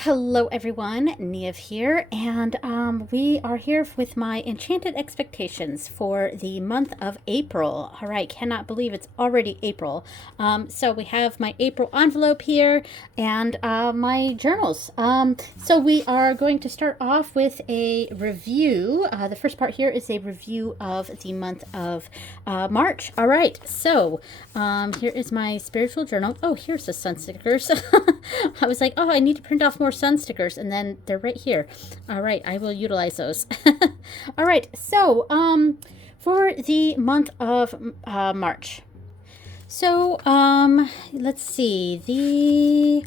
Hello everyone, Niev here, and we are here with my Enchanted Expectations for the month of April. All right, cannot believe it's already April. So we have my April envelope here and my journals. So we are going to start off with a review. The first part here is a review of the month of March. All right, so here is my spiritual journal. Oh, here's the sun stickers. I was like, oh, I need to print off more sun stickers, and then they're right here. All right, I will utilize those. All right, so for the month of March. So let's see.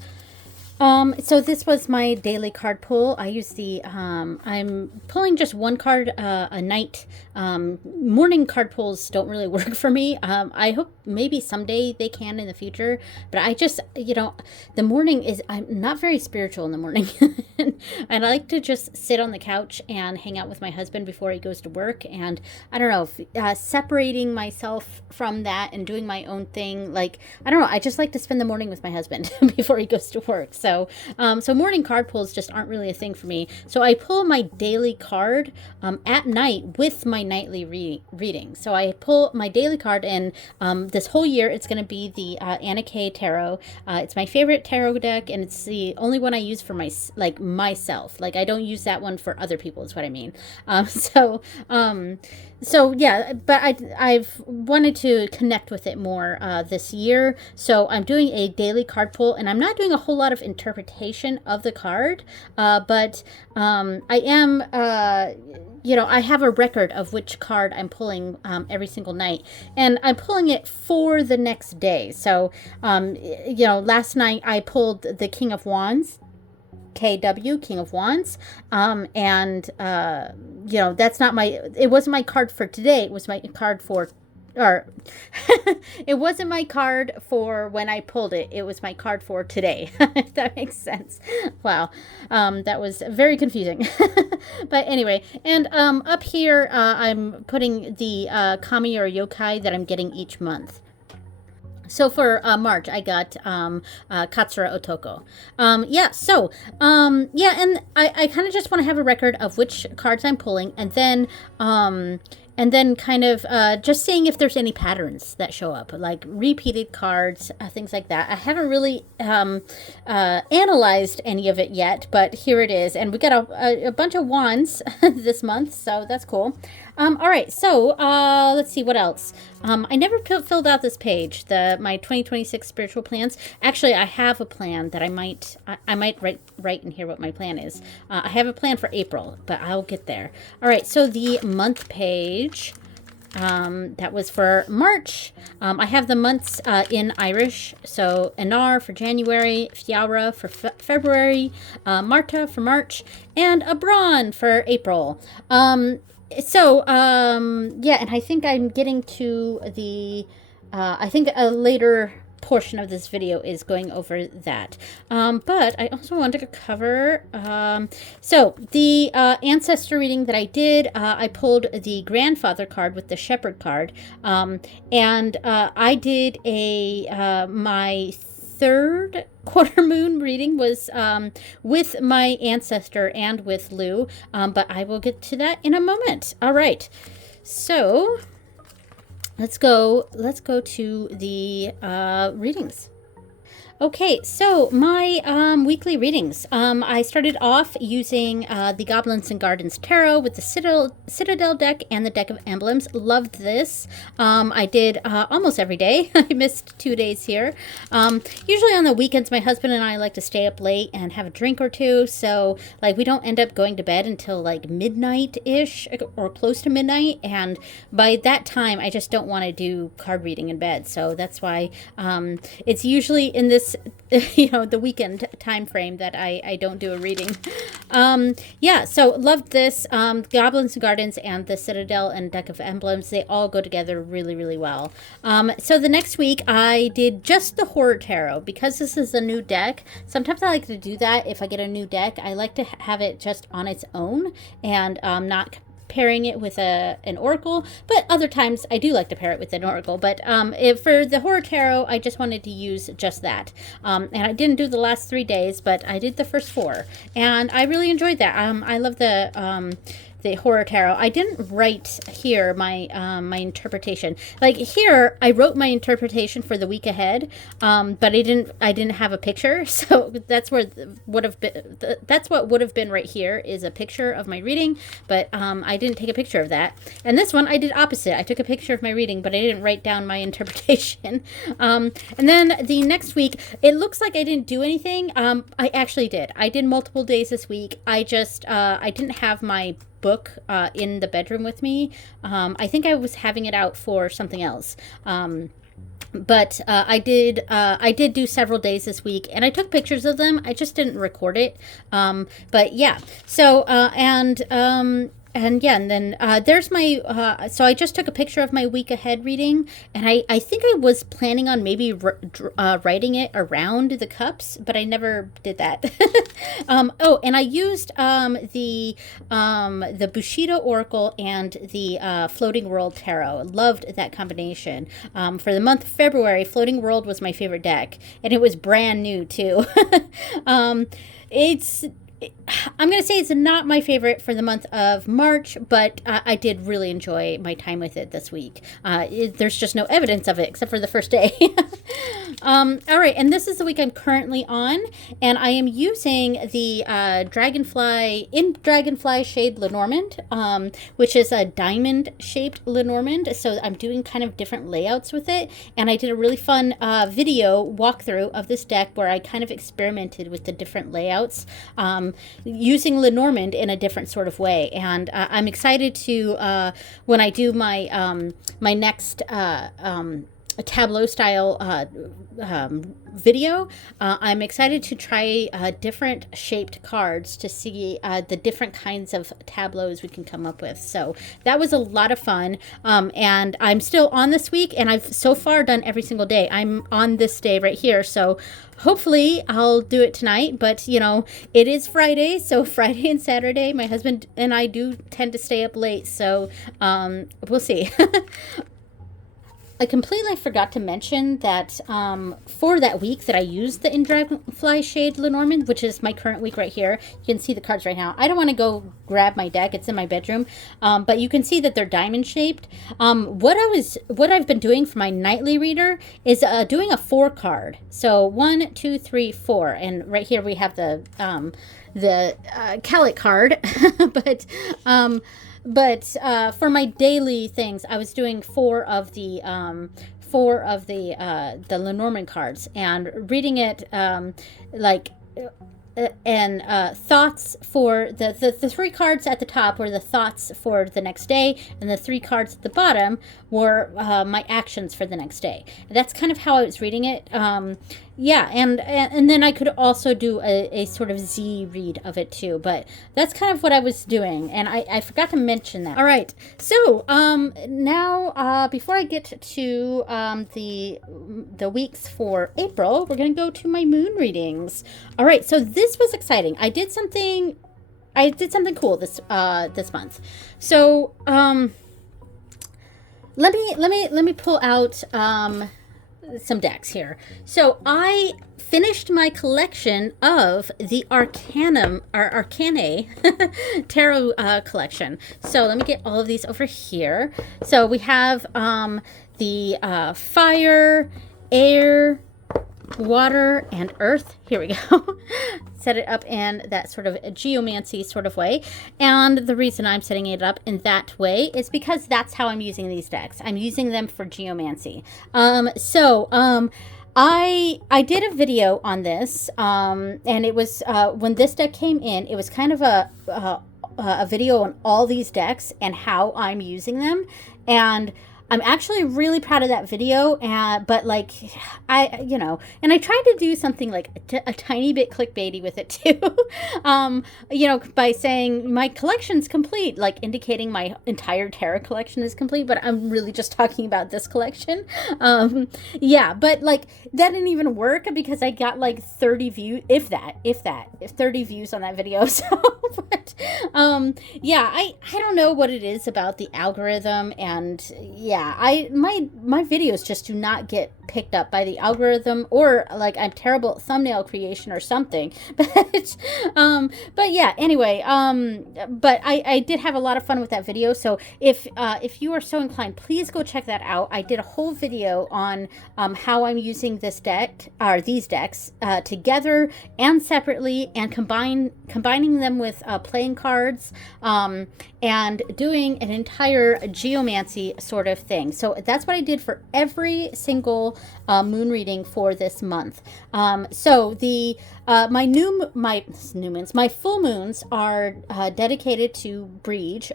So this was my daily card pull. I use I'm pulling just one card a night. Morning card pulls don't really work for me. I hope maybe someday they can in the future, but I just, the morning I'm not very spiritual in the morning. And I like to just sit on the couch and hang out with my husband before he goes to work. And I don't know, separating myself from that and doing my own thing. Like, I don't know, I just like to spend the morning with my husband before he goes to work. So morning card pulls just aren't really a thing for me. So I pull my daily card at night with my nightly reading. So I pull my daily card, and this whole year it's going to be the Anna Kay Tarot. It's my favorite tarot deck, and it's the only one I use for myself. Like, I don't use that one for other people, is what I mean. So yeah, but I've wanted to connect with it more this year. So I'm doing a daily card pull, and I'm not doing a whole lot of interpretation of the card, but I am, I have a record of which card I'm pulling every single night, and I'm pulling it for the next day. So, last night I pulled the King of Wands. KW, King of Wands. That's not it wasn't my card for today. It was my card it wasn't my card for when I pulled it. It was my card for today, if that makes sense. Wow. That was very confusing. But anyway, and up here, I'm putting the kami or yokai that I'm getting each month. So for March, I got Katsura Otoko. And I kind of just want to have a record of which cards I'm pulling, and then kind of just seeing if there's any patterns that show up, like repeated cards, things like that. I haven't really analyzed any of it yet, but here it is. And we got a bunch of wands this month, so that's cool. All right, so let's see what else. I never filled out this page, my 2026 spiritual plans. Actually, I have a plan that I might write in here what my plan is. I have a plan for April, but I'll get there. All right, so the month page, that was for March. I have the months in Irish. So Anar for January, Fiaura for February, Marta for March, and Abron for April. And I think I'm getting to I think a later portion of this video is going over that. But I also wanted to cover, the ancestor reading that I did, I pulled the grandfather card with the shepherd card. And I did my third quarter moon reading was with my ancestor and with Lou, but I will get to that in a moment. All right, so let's go to the readings. Okay, so my weekly readings. I started off using the Goblins and Gardens Tarot with the Citadel deck and the deck of emblems. Loved this. I did almost every day. I missed 2 days here. Usually on the weekends, my husband and I like to stay up late and have a drink or two. So, we don't end up going to bed until midnight-ish or close to midnight. And by that time, I just don't want to do card reading in bed. So that's why it's usually in this the weekend time frame that I don't do a reading. So loved this. Goblins and Gardens and the Citadel and deck of emblems, they all go together really, really well. So the next week I did just the horror tarot because this is a new deck. Sometimes I like to do that. If I get a new deck, I like to have it just on its own and not pairing it with an oracle, but other times I do like to pair it with an oracle. But for the Horror Tarot, I just wanted to use just that. And I didn't do the last 3 days, but I did the first 4, and I really enjoyed that. I love the Horror Tarot. I didn't write here my my interpretation. Like here, I wrote my interpretation for the week ahead, but I didn't have a picture. So that's where would have been. That's what would have been right here is a picture of my reading, but I didn't take a picture of that. And this one I did opposite. I took a picture of my reading, but I didn't write down my interpretation. And then the next week, it looks like I didn't do anything. I actually did. I did multiple days this week. I just I didn't have my book in the bedroom with me. I think I was having it out for something else. But I did do several days this week, and I took pictures of them. I just didn't record it. But yeah, so and yeah, and then there's my, so I just took a picture of my week ahead reading, and I think I was planning on maybe writing it around the cups, but I never did that. Oh, and I used the Bushido Oracle and the Floating World Tarot. Loved that combination. For the month of February, Floating World was my favorite deck, and it was brand new too. I'm going to say it's not my favorite for the month of March, but I did really enjoy my time with it this week. There's just no evidence of it except for the first day. All right, and this is the week I'm currently on, and I am using the Dragonfly shade Lenormand, which is a diamond-shaped Lenormand, so I'm doing kind of different layouts with it, and I did a really fun video walkthrough of this deck where I kind of experimented with the different layouts, using Lenormand in a different sort of way, and I'm excited to when I do my my next tableau style video, I'm excited to try different shaped cards to see the different kinds of tableaus we can come up with. So that was a lot of fun, and I'm still on this week, and I've so far done every single day. I'm on this day right here, so hopefully I'll do it tonight, but you know, it is Friday, so Friday and Saturday my husband and I do tend to stay up late, so we'll see. I completely forgot to mention that for that week that I used the Dragonfly shade Lenormand, which is my current week right here. You can see the cards right now. I don't want to go grab my deck. It's in my bedroom. But you can see that they're diamond shaped. What I've been doing for my nightly reader is doing a 4 card. So 1, 2, 3, 4. And right here we have the Calic card. But for my daily things, I was doing 4 of the Lenormand cards and reading it and thoughts for the 3 cards at the top were the thoughts for the next day, and the 3 cards at the bottom were my actions for the next day. That's kind of how I was reading it. Yeah, and then I could also do a sort of Z read of it too, but that's kind of what I was doing, and I forgot to mention that. All right, so now before I get to the weeks for April, we're gonna go to my moon readings. All right, so this was exciting. I did something cool this month. So let me pull out some decks here. So I finished my collection of the Arcanae tarot collection. So let me get all of these over here. So we have the fire, air, water, and earth. Here we go. Set it up in that sort of geomancy sort of way. And the reason I'm setting it up in that way is because that's how I'm using these decks. I'm using them for geomancy. I did a video on this, and it was when this deck came in, it was kind of a video on all these decks and how I'm using them. And I'm actually really proud of that video, but like, and I tried to do something like a tiny bit clickbaity with it too, by saying my collection's complete, like indicating my entire tarot collection is complete, but I'm really just talking about this collection. Yeah, but like that didn't even work because I got like 30 views, if 30 views on that video. So, but, yeah, I don't know what it is about the algorithm, and yeah, my videos just do not get picked up by the algorithm, or like I'm terrible at thumbnail creation or something. But yeah, anyway, but I did have a lot of fun with that video. So if you are so inclined, please go check that out. I did a whole video on how I'm using this deck, or these decks, together and separately, and combining them with playing cards, and doing an entire geomancy sort of thing. So that's what I did for every single moon reading for this month. So the my full moons are dedicated to Breege,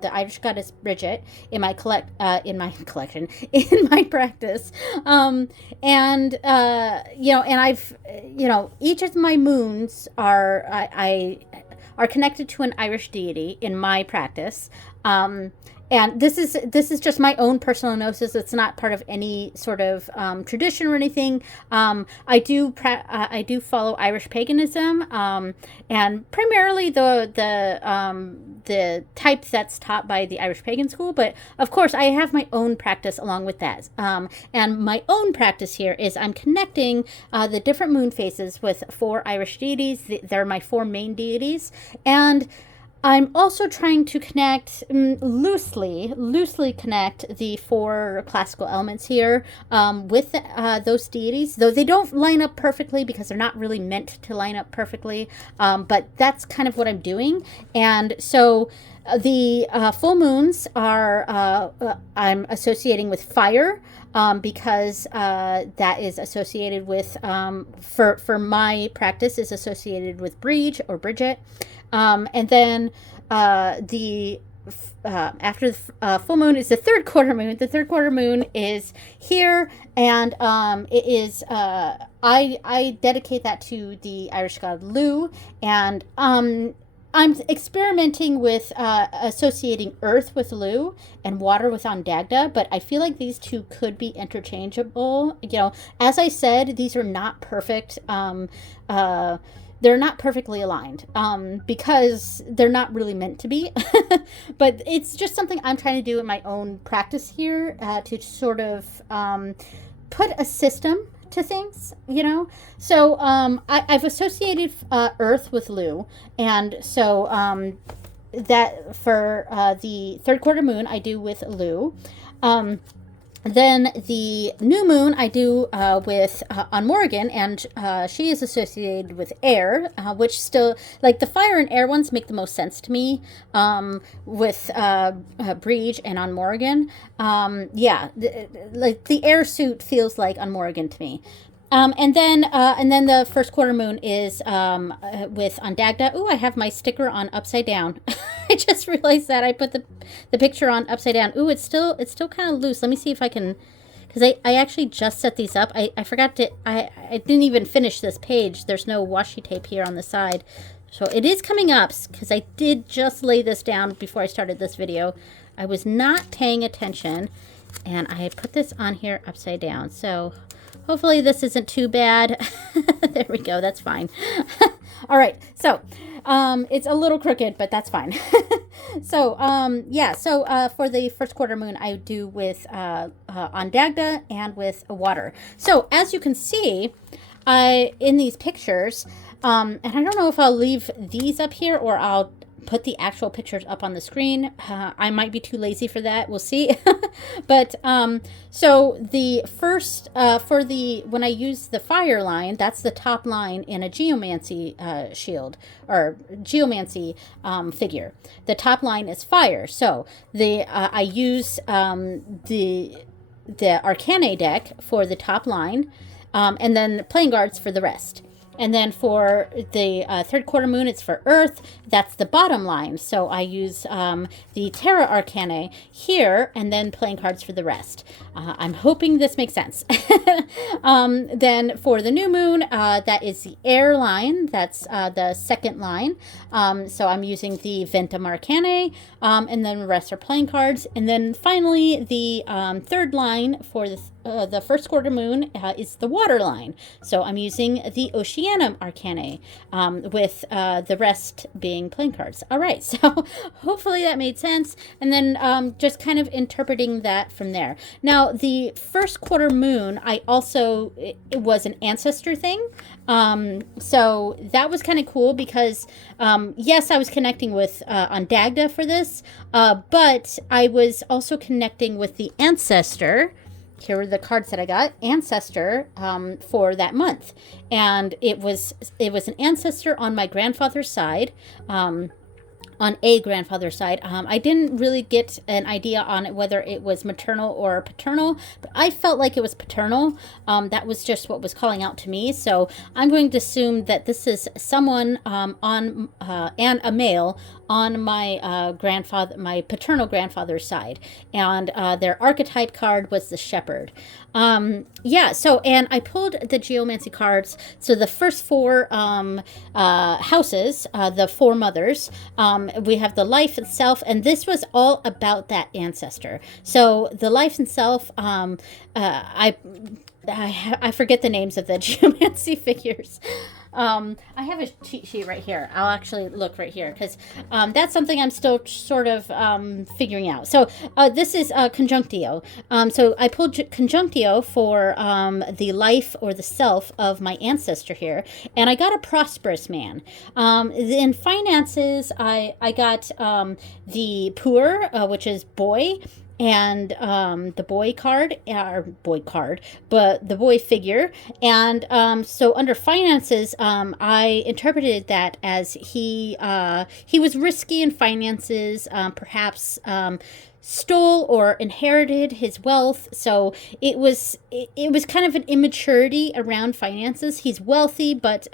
the Irish goddess Bridget, in my collection, in my practice, and I've each of my moons are connected to an Irish deity in my practice. And this is just my own personal gnosis. It's not part of any sort of tradition or anything. I do follow Irish paganism, and primarily the type that's taught by the Irish pagan school. But of course, I have my own practice along with that. And my own practice here is I'm connecting the different moon phases with 4 Irish deities. They're my 4 main deities, and I'm also trying to connect, loosely connect the 4 classical elements here with those deities, though they don't line up perfectly because they're not really meant to line up perfectly, but that's kind of what I'm doing. And so the full moons are, I'm associating with fire, because that is associated with, for my practice, is associated with Breege or Bridget. And then after the full moon is the third quarter moon. The third quarter moon is here, and it is I dedicate that to the Irish god Lugh, and I'm experimenting with associating earth with Lugh and water with Ondagda, but I feel like these two could be interchangeable. As I said, these are not perfect. They're not perfectly aligned because they're not really meant to be. But it's just something I'm trying to do in my own practice here, to sort of put a system to things, So I've associated Earth with Lugh, and so that for the third quarter moon I do with Lugh. Then the new moon I do with on Morrigan, and she is associated with air, which still, like, the fire and air ones make the most sense to me, with Breege and on Morrigan. Yeah, like the air suit feels like on Morrigan to me. And then the first quarter moon is with Ondagda. Ooh, I have my sticker on upside down. I just realized that I put the picture on upside down. Ooh, it's still kind of loose. Let me see if I can, because I actually just set these up. I forgot to, I didn't even finish this page. There's no washi tape here on the side. So it is coming up, because I did just lay this down before I started this video. I was not paying attention, and I put this on here upside down. So hopefully this isn't too bad. There we go. That's fine. All right. So it's a little crooked, but that's fine. So yeah. So for the first quarter moon, I do with Ondagda and with water. So as you can see, in these pictures, and I don't know if I'll leave these up here or I'll put the actual pictures up on the screen. I might be too lazy for that. We'll see. But so the first when I use the fire line, that's the top line in a geomancy shield or geomancy figure. The top line is fire. So I use the Arcane deck for the top line, and then playing cards for the rest. And then for the third quarter moon, it's for Earth. That's the bottom line. So I use the Terra Arcana here, and then playing cards for the rest. I'm hoping this makes sense. Then for the new moon, that is the air line. That's the second line. So I'm using the Ventum Arcana, and then the rest are playing cards. And then finally, the third line for the first quarter moon is the water line. So I'm using the Oceanum Arcana, with the rest being playing cards. All right, so hopefully that made sense. And then just kind of interpreting that from there. Now, the first quarter moon, it was an ancestor thing. So that was kind of cool because, yes, I was connecting with on Dagda for this, but I was also connecting with the ancestor. Here are the cards that I got, ancestor, for that month. And it was an ancestor on my grandfather's side. On a grandfather's side. I didn't really get an idea on it, whether it was maternal or paternal, but I felt like it was paternal. That was just what was calling out to me. So I'm going to assume that this is someone and a male on my my paternal grandfather's side. And their archetype card was the shepherd. Yeah, so, and I pulled the geomancy cards. So the first four houses, the four mothers, we have the life itself, and this was all about that ancestor. So the life itself, I forget the names of the geomancy figures. I have a cheat sheet right here. I'll actually look right here because that's something I'm still sort of figuring out. So this is Conjunctio. So I pulled Conjunctio for the life or the self of my ancestor here, and I got a prosperous man. In finances, I got the poor, which is boy. And the boy card, but the boy figure. And so under finances, I interpreted that as he was risky in finances, perhaps stole or inherited his wealth. So it was kind of an immaturity around finances. He's wealthy, but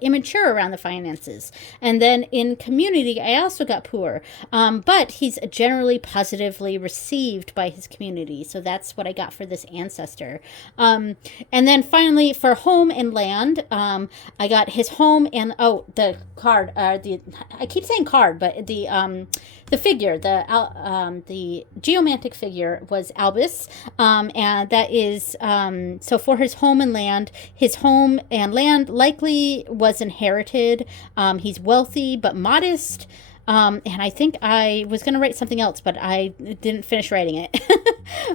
immature around the finances. And then in community, I also got poor, but he's generally positively received by his community. So that's what I got for this ancestor. And then finally for home and land, I got his home and the card. I keep saying card, but the figure, the geomantic figure was Albus, and that is, so for his home and land likely was inherited. He's wealthy but modest. And I think I was going to write something else, but I didn't finish writing it.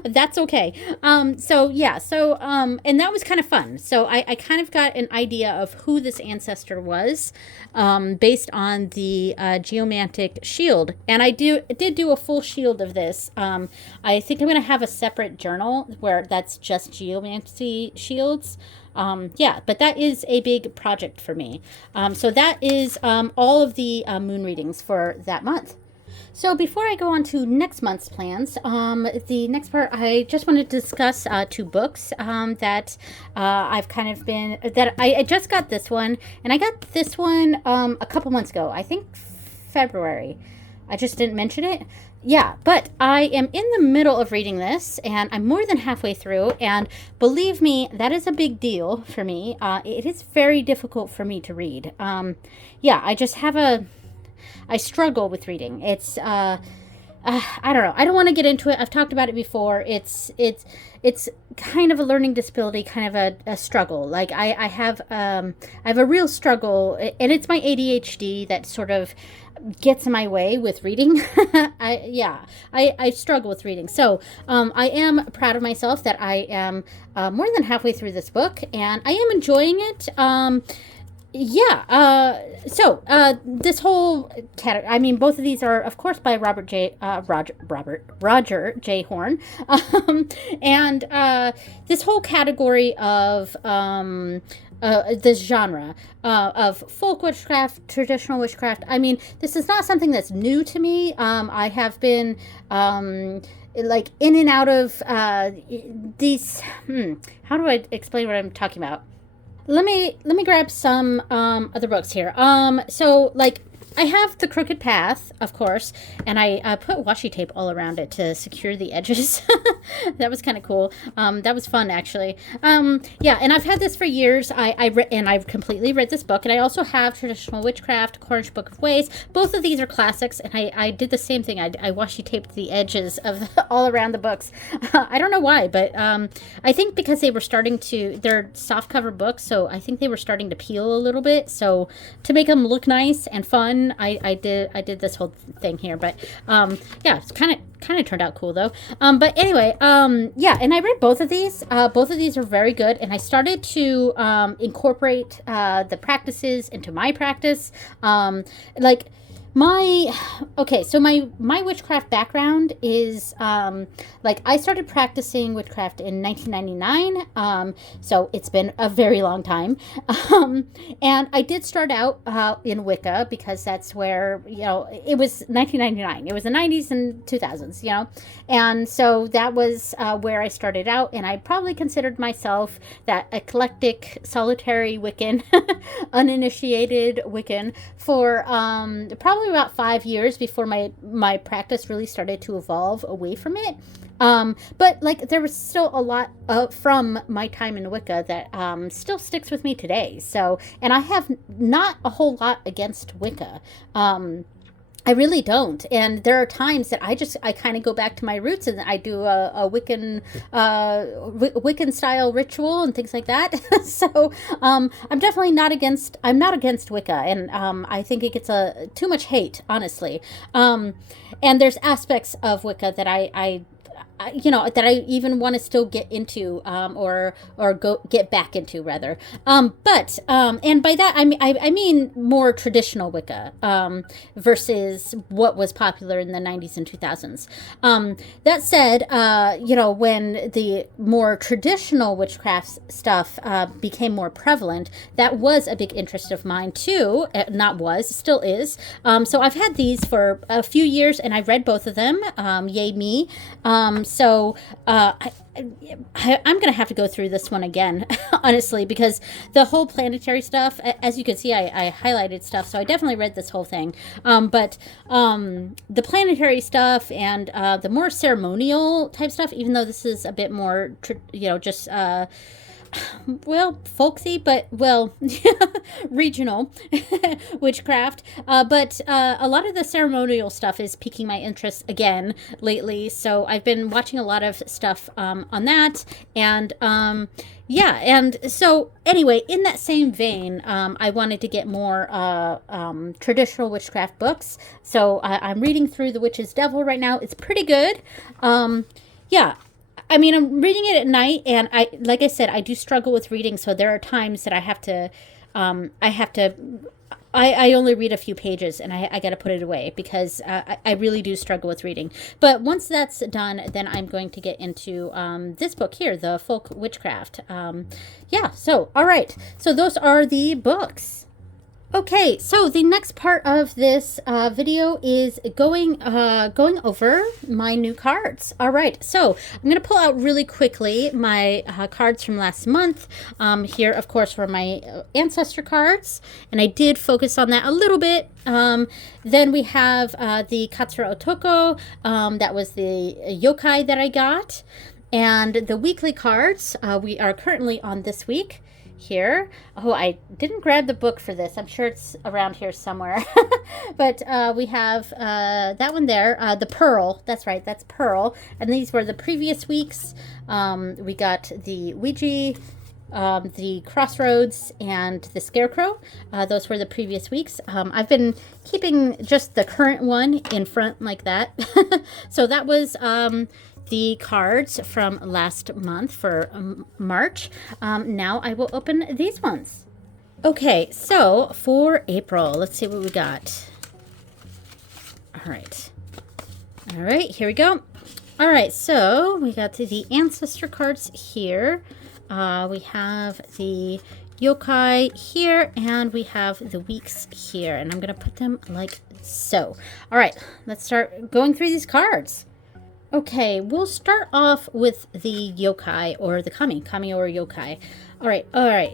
That's okay. And that was kind of fun. So I kind of got an idea of who this ancestor was, based on the geomantic shield. And I did do a full shield of this. I think I'm going to have a separate journal where that's just geomancy shields. But that is a big project for me. So that is all of the moon readings for that month. So before I go on to next month's plans, the next part, I just wanted to discuss two books that I've kind of been, that I just got this one, and I got this one a couple months ago, I think February. I just didn't mention it. Yeah, but I am in the middle of reading this, and I'm more than halfway through, and believe me, that is a big deal for me. It is very difficult for me to read. I just have I struggle with reading. It's, I don't know. I don't want to get into it. I've talked about it before. It's kind of a learning disability, kind of a struggle. Like I have a real struggle, and it's my ADHD that sort of gets in my way with reading. I struggle with reading. So I am proud of myself that I am more than halfway through this book, and I am enjoying it. This whole category, I mean, both of these are, of course, by Roger J. Horn. This whole category of this genre of folk witchcraft, traditional witchcraft, I mean, this is not something that's new to me. I have been like in and out of these. How do I explain what I'm talking about? let me grab some other books here. So like I have The Crooked Path, of course, and I put washi tape all around it to secure the edges. That was kind of cool. That was fun, actually. Yeah, and I've had this for years. I've completely read this book, and I also have Traditional Witchcraft, Cornish Book of Ways. Both of these are classics, and I did the same thing. I washi taped the edges of all around the books. I don't know why, but I think because they're softcover books, so I think they were starting to peel a little bit. So to make them look nice and fun, I did this whole thing here, but yeah, it's kind of turned out cool though. But anyway, yeah, and I read both of these. Both of these are very good, and I started to incorporate the practices into my practice. Like so my witchcraft background is like I started practicing witchcraft in 1999, so it's been a very long time. And I did start out in Wicca because that's where, it was 1999. It was the 90s and 2000s, and so that was where I started out, and I probably considered myself that eclectic, solitary Wiccan, uninitiated Wiccan for probably about 5 years before my practice really started to evolve away from it. But like there was still a lot from my time in Wicca that still sticks with me today. So, and I have not a whole lot against Wicca. I really don't. And there are times that I kind of go back to my roots and I do a Wiccan style ritual and things like that. So, I'm definitely I'm not against Wicca. And, I think it gets too much hate, honestly. And there's aspects of Wicca that that I even want to still get into, or get back into rather. But and by that I mean more traditional Wicca, versus what was popular in the 90s and 2000s. That said, when the more traditional witchcraft stuff became more prevalent, that was a big interest of mine too. Still is. So I've had these for a few years, and I read both of them. Yay me. So I'm going to have to go through this one again, honestly, because the whole planetary stuff, as you can see, I highlighted stuff, so I definitely read this whole thing. But the planetary stuff and the more ceremonial type stuff, even though this is a bit more, just folksy, but regional witchcraft. But a lot of the ceremonial stuff is piquing my interest again lately. So I've been watching a lot of stuff on that. And yeah, and so anyway, in that same vein, I wanted to get more traditional witchcraft books. So I'm reading through The Witch's Devil right now. It's pretty good. Yeah. I mean, I'm reading it at night, and like I said, I do struggle with reading, so there are times that I only read a few pages, and I got to put it away because I really do struggle with reading. But once that's done, then I'm going to get into this book here, The Folk Witchcraft. Yeah, so, all right. So those are the books. Okay, so the next part of this video is going over my new cards. All right, so I'm going to pull out really quickly my cards from last month. Here, of course, were my ancestor cards, and I did focus on that a little bit. Then we have the Katsura Otoko. That was the yokai that I got. And the weekly cards, we are currently on this week. Here. Oh, I didn't grab the book for this. I'm sure it's around here somewhere. But we have that one there, the Pearl. That's right, that's Pearl. And these were the previous weeks. We got the Ouija, the Crossroads, and the Scarecrow. Those were the previous weeks. I've been keeping just the current one in front like that. So that was the cards from last month for March. Now I will open these ones. Okay, so for April, let's see what we got. All right, here we go. All right, so we got the ancestor cards here. We have the yokai here, and we have the weeks here, and I'm gonna put them like so. All right, let's start going through these cards. Okay, we'll start off with the yokai or the kami or yokai. All right.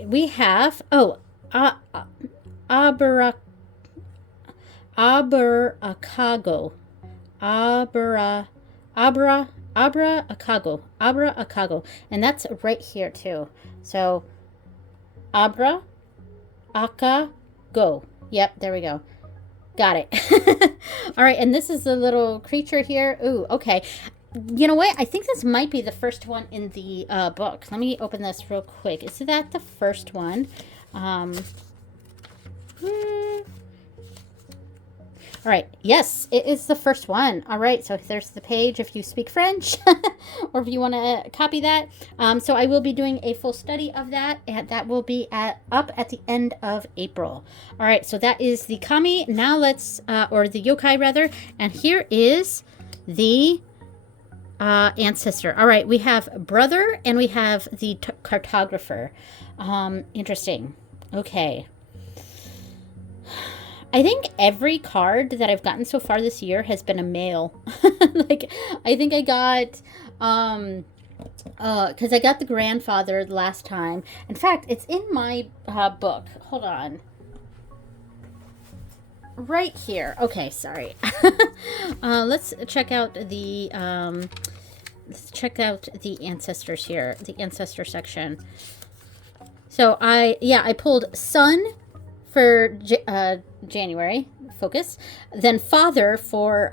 We have abra aberakago, abra abra abra akago, and that's right here too. So abra aka go. Yep, there we go. Got it. All right, and this is the little creature here. Ooh, okay. You know what? I think this might be the first one in the book. Let me open this real quick. Is that the first one? Um, hmm. All right. Yes, it is the first one. All right. So there's the page if you speak French or if you want to copy that. So I will be doing a full study of that, and that will be up at the end of April. All right. So that is the kami. Now let's, or the yokai rather. And here is the ancestor. All right. We have brother and we have the cartographer. Interesting. Okay. I think every card that I've gotten so far this year has been a male. Like, I think I got, because I got the grandfather last time. In fact, it's in my book. Hold on. Right here. Okay, sorry. Let's check out the, ancestors here, the ancestor section. So I pulled son for January, focus, then father for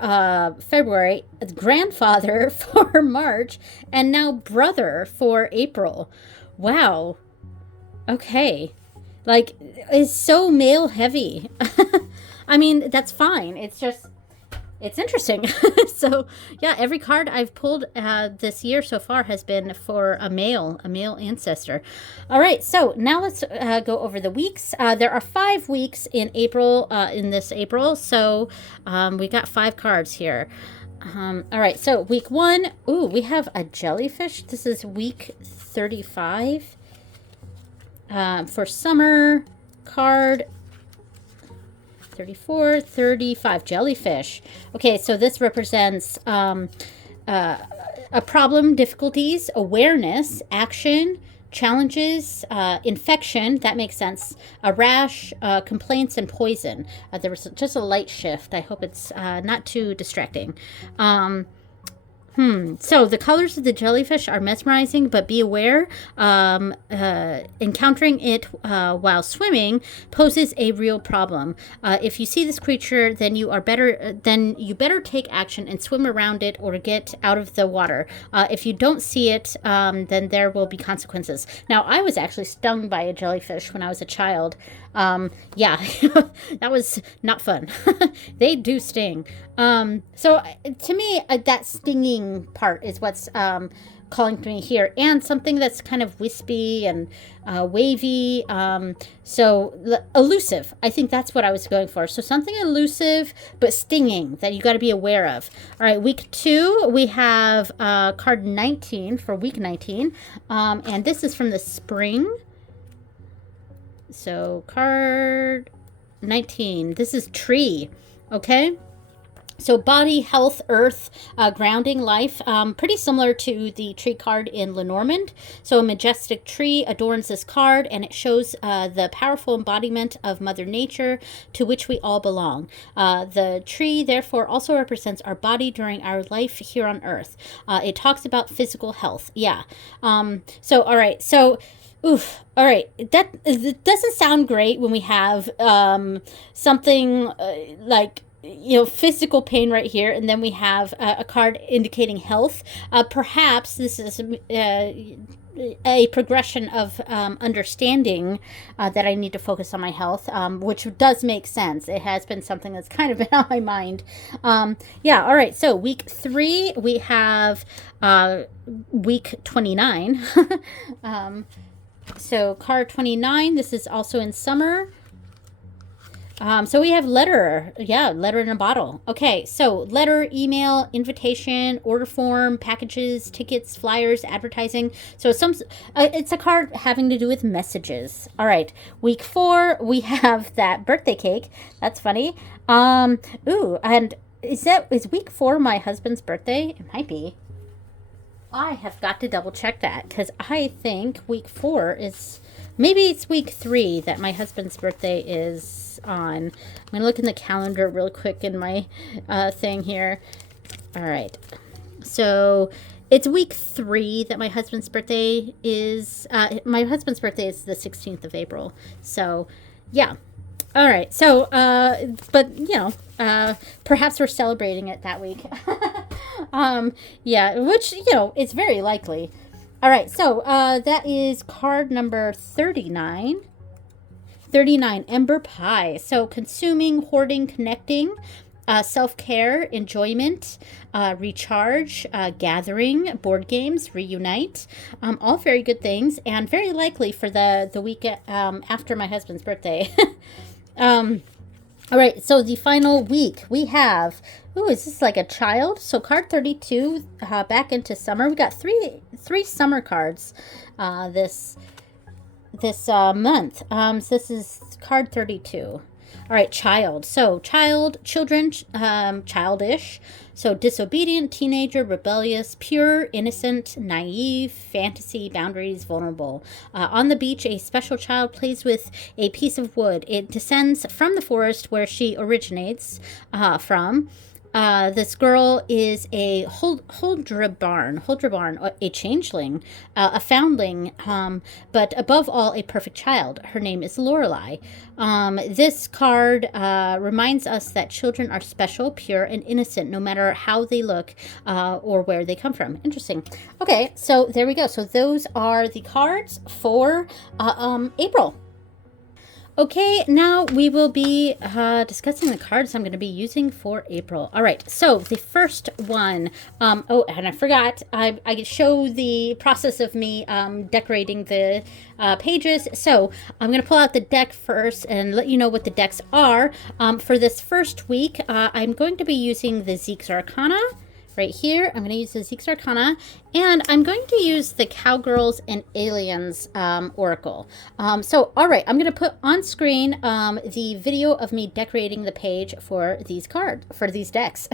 February, grandfather for March, and now brother for April. Wow. Okay. Like, it's so male heavy. I mean, that's fine. It's just, it's interesting. So, yeah, every card I've pulled this year so far has been for a male ancestor. All right, so now let's go over the weeks. There are 5 weeks in April, in this April, so we got 5 cards here. All right, so week 1, ooh, we have a jellyfish. This is week 35 for summer card. 34, 35, jellyfish. Okay, so this represents a problem, difficulties, awareness, action, challenges, infection, that makes sense, a rash, complaints, and poison. There was just a light shift. I hope it's not too distracting. So the colors of the jellyfish are mesmerizing, but be aware, encountering it while swimming poses a real problem. If you see this creature, then you better take action and swim around it or get out of the water. If you don't see it, then there will be consequences. Now, I was actually stung by a jellyfish when I was a child. Yeah, that was not fun. They do sting. So to me, that stinging part is what's calling to me here, and something that's kind of wispy and wavy. So elusive. I think that's what I was going for. So something elusive but stinging that you got to be aware of. All right, week 2 we have card 19 for week 19, and this is from the spring. So card 19. This is tree. Okay. So body, health, earth, grounding, life, pretty similar to the tree card in Lenormand. So a majestic tree adorns this card, and it shows the powerful embodiment of Mother Nature to which we all belong. The tree, therefore, also represents our body during our life here on earth. It talks about physical health. Yeah. So, all right. So, oof. All right. That it doesn't sound great when we have something like, physical pain right here, and then we have a card indicating health. Perhaps this is a progression of understanding that I need to focus on my health, which does make sense. It has been something that's kind of been on my mind. Yeah, all right, so week 3, we have week 29. So card 29, this is also in summer. So we have letter in a bottle. Okay, so letter, email, invitation, order form, packages, tickets, flyers, advertising. So it's a card having to do with messages. All right, week 4, we have that birthday cake. That's funny. Ooh, and is week 4 my husband's birthday? It might be. I have got to double check that because I think week 4 is, maybe it's week 3 that my husband's birthday is on. I'm going to look in the calendar real quick in my thing here. All right. So it's week 3 that my husband's birthday is. My husband's birthday is the 16th of April. So, yeah. All right. So, but, perhaps we're celebrating it that week. Yeah, which, it's very likely. All right. So, that is card number 39. 39, Ember Pie. So, consuming, hoarding, connecting, self-care, enjoyment, recharge, gathering, board games, reunite, all very good things, and very likely for the week after my husband's birthday. All right, so the final week we have, is this like a child? So card 32, back into summer. We got three summer cards this month. So this is card 32. All right, child. So children, childish. So disobedient, teenager, rebellious, pure, innocent, naive, fantasy, boundaries, vulnerable. On the beach, a special child plays with a piece of wood. It descends from the forest where she originates from. This girl is a Holdrabarn, a changeling, a foundling, but above all, a perfect child. Her name is Lorelei. This card reminds us that children are special, pure, and innocent, no matter how they look or where they come from. Interesting. Okay, so there we go. So those are the cards for April. Okay, now we will be discussing the cards I'm going to be using for April. All right, so the first one, and I forgot, I show the process of me decorating the pages. So I'm going to pull out the deck first and let you know what the decks are. For this first week, I'm going to be using the Zeke's Arcana. Right here, I'm going to use the Zeke's Arcana, and I'm going to use the Cowgirls and Aliens Oracle. So, all right, I'm going to put on screen the video of me decorating the page for these decks.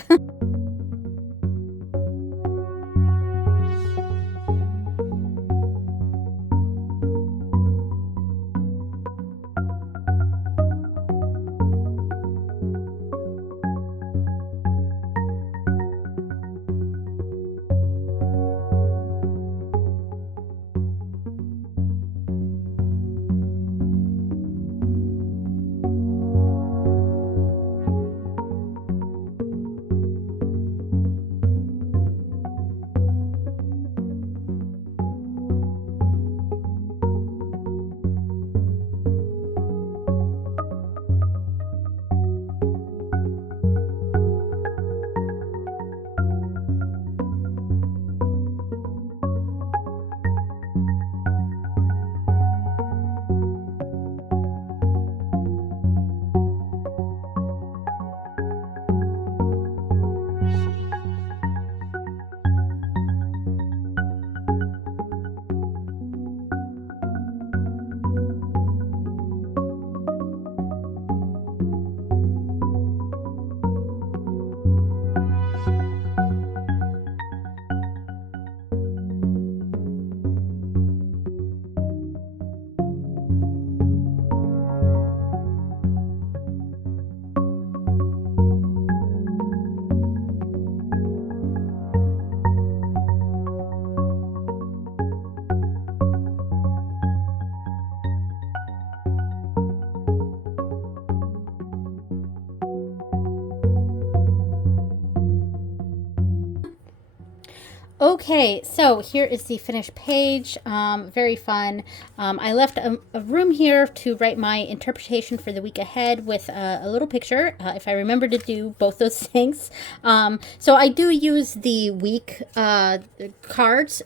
Okay, so here is the finished page. Very fun. I left a room here to write my interpretation for the week ahead with a little picture, if I remember to do both those things. So I do use the week cards,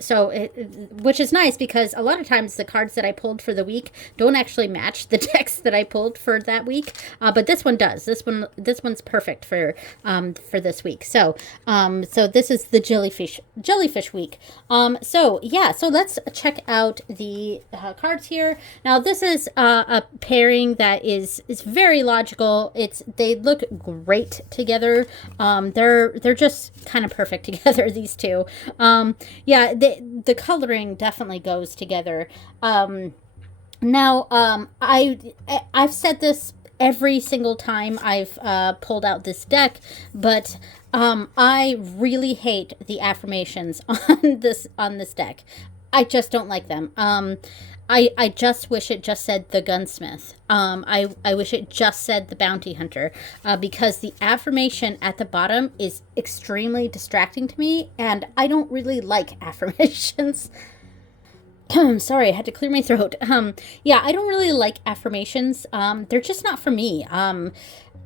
which is nice because a lot of times the cards that I pulled for the week don't actually match the text that I pulled for that week, but this one does. This one's perfect for this week. So this is the jellyfish jellyfish week. So yeah, so let's check out the cards here. Now this is a pairing that is very logical. They look great together. They're just kind of perfect together, these two. Yeah, the coloring definitely goes together. Now, I've said this every single time I've pulled out this deck, but I really hate the affirmations on this deck. I just don't like them. I just wish it just said the gunsmith. I wish it just said the bounty hunter, because the affirmation at the bottom is extremely distracting to me, and I don't really like affirmations. Sorry, I had to clear my throat. Yeah, I don't really like affirmations. They're just not for me.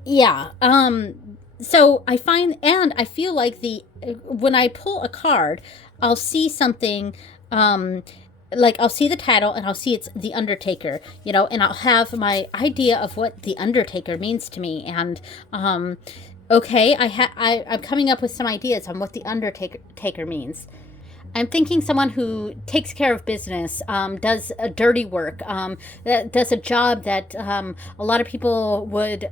Yeah. So I find, and I feel like when I pull a card, I'll see something, like I'll see the title and I'll see it's The Undertaker, and I'll have my idea of what The Undertaker means to me. And, okay, I'm coming up with some ideas on what The Undertaker means. I'm thinking someone who takes care of business, does a dirty work, that does a job that a lot of people would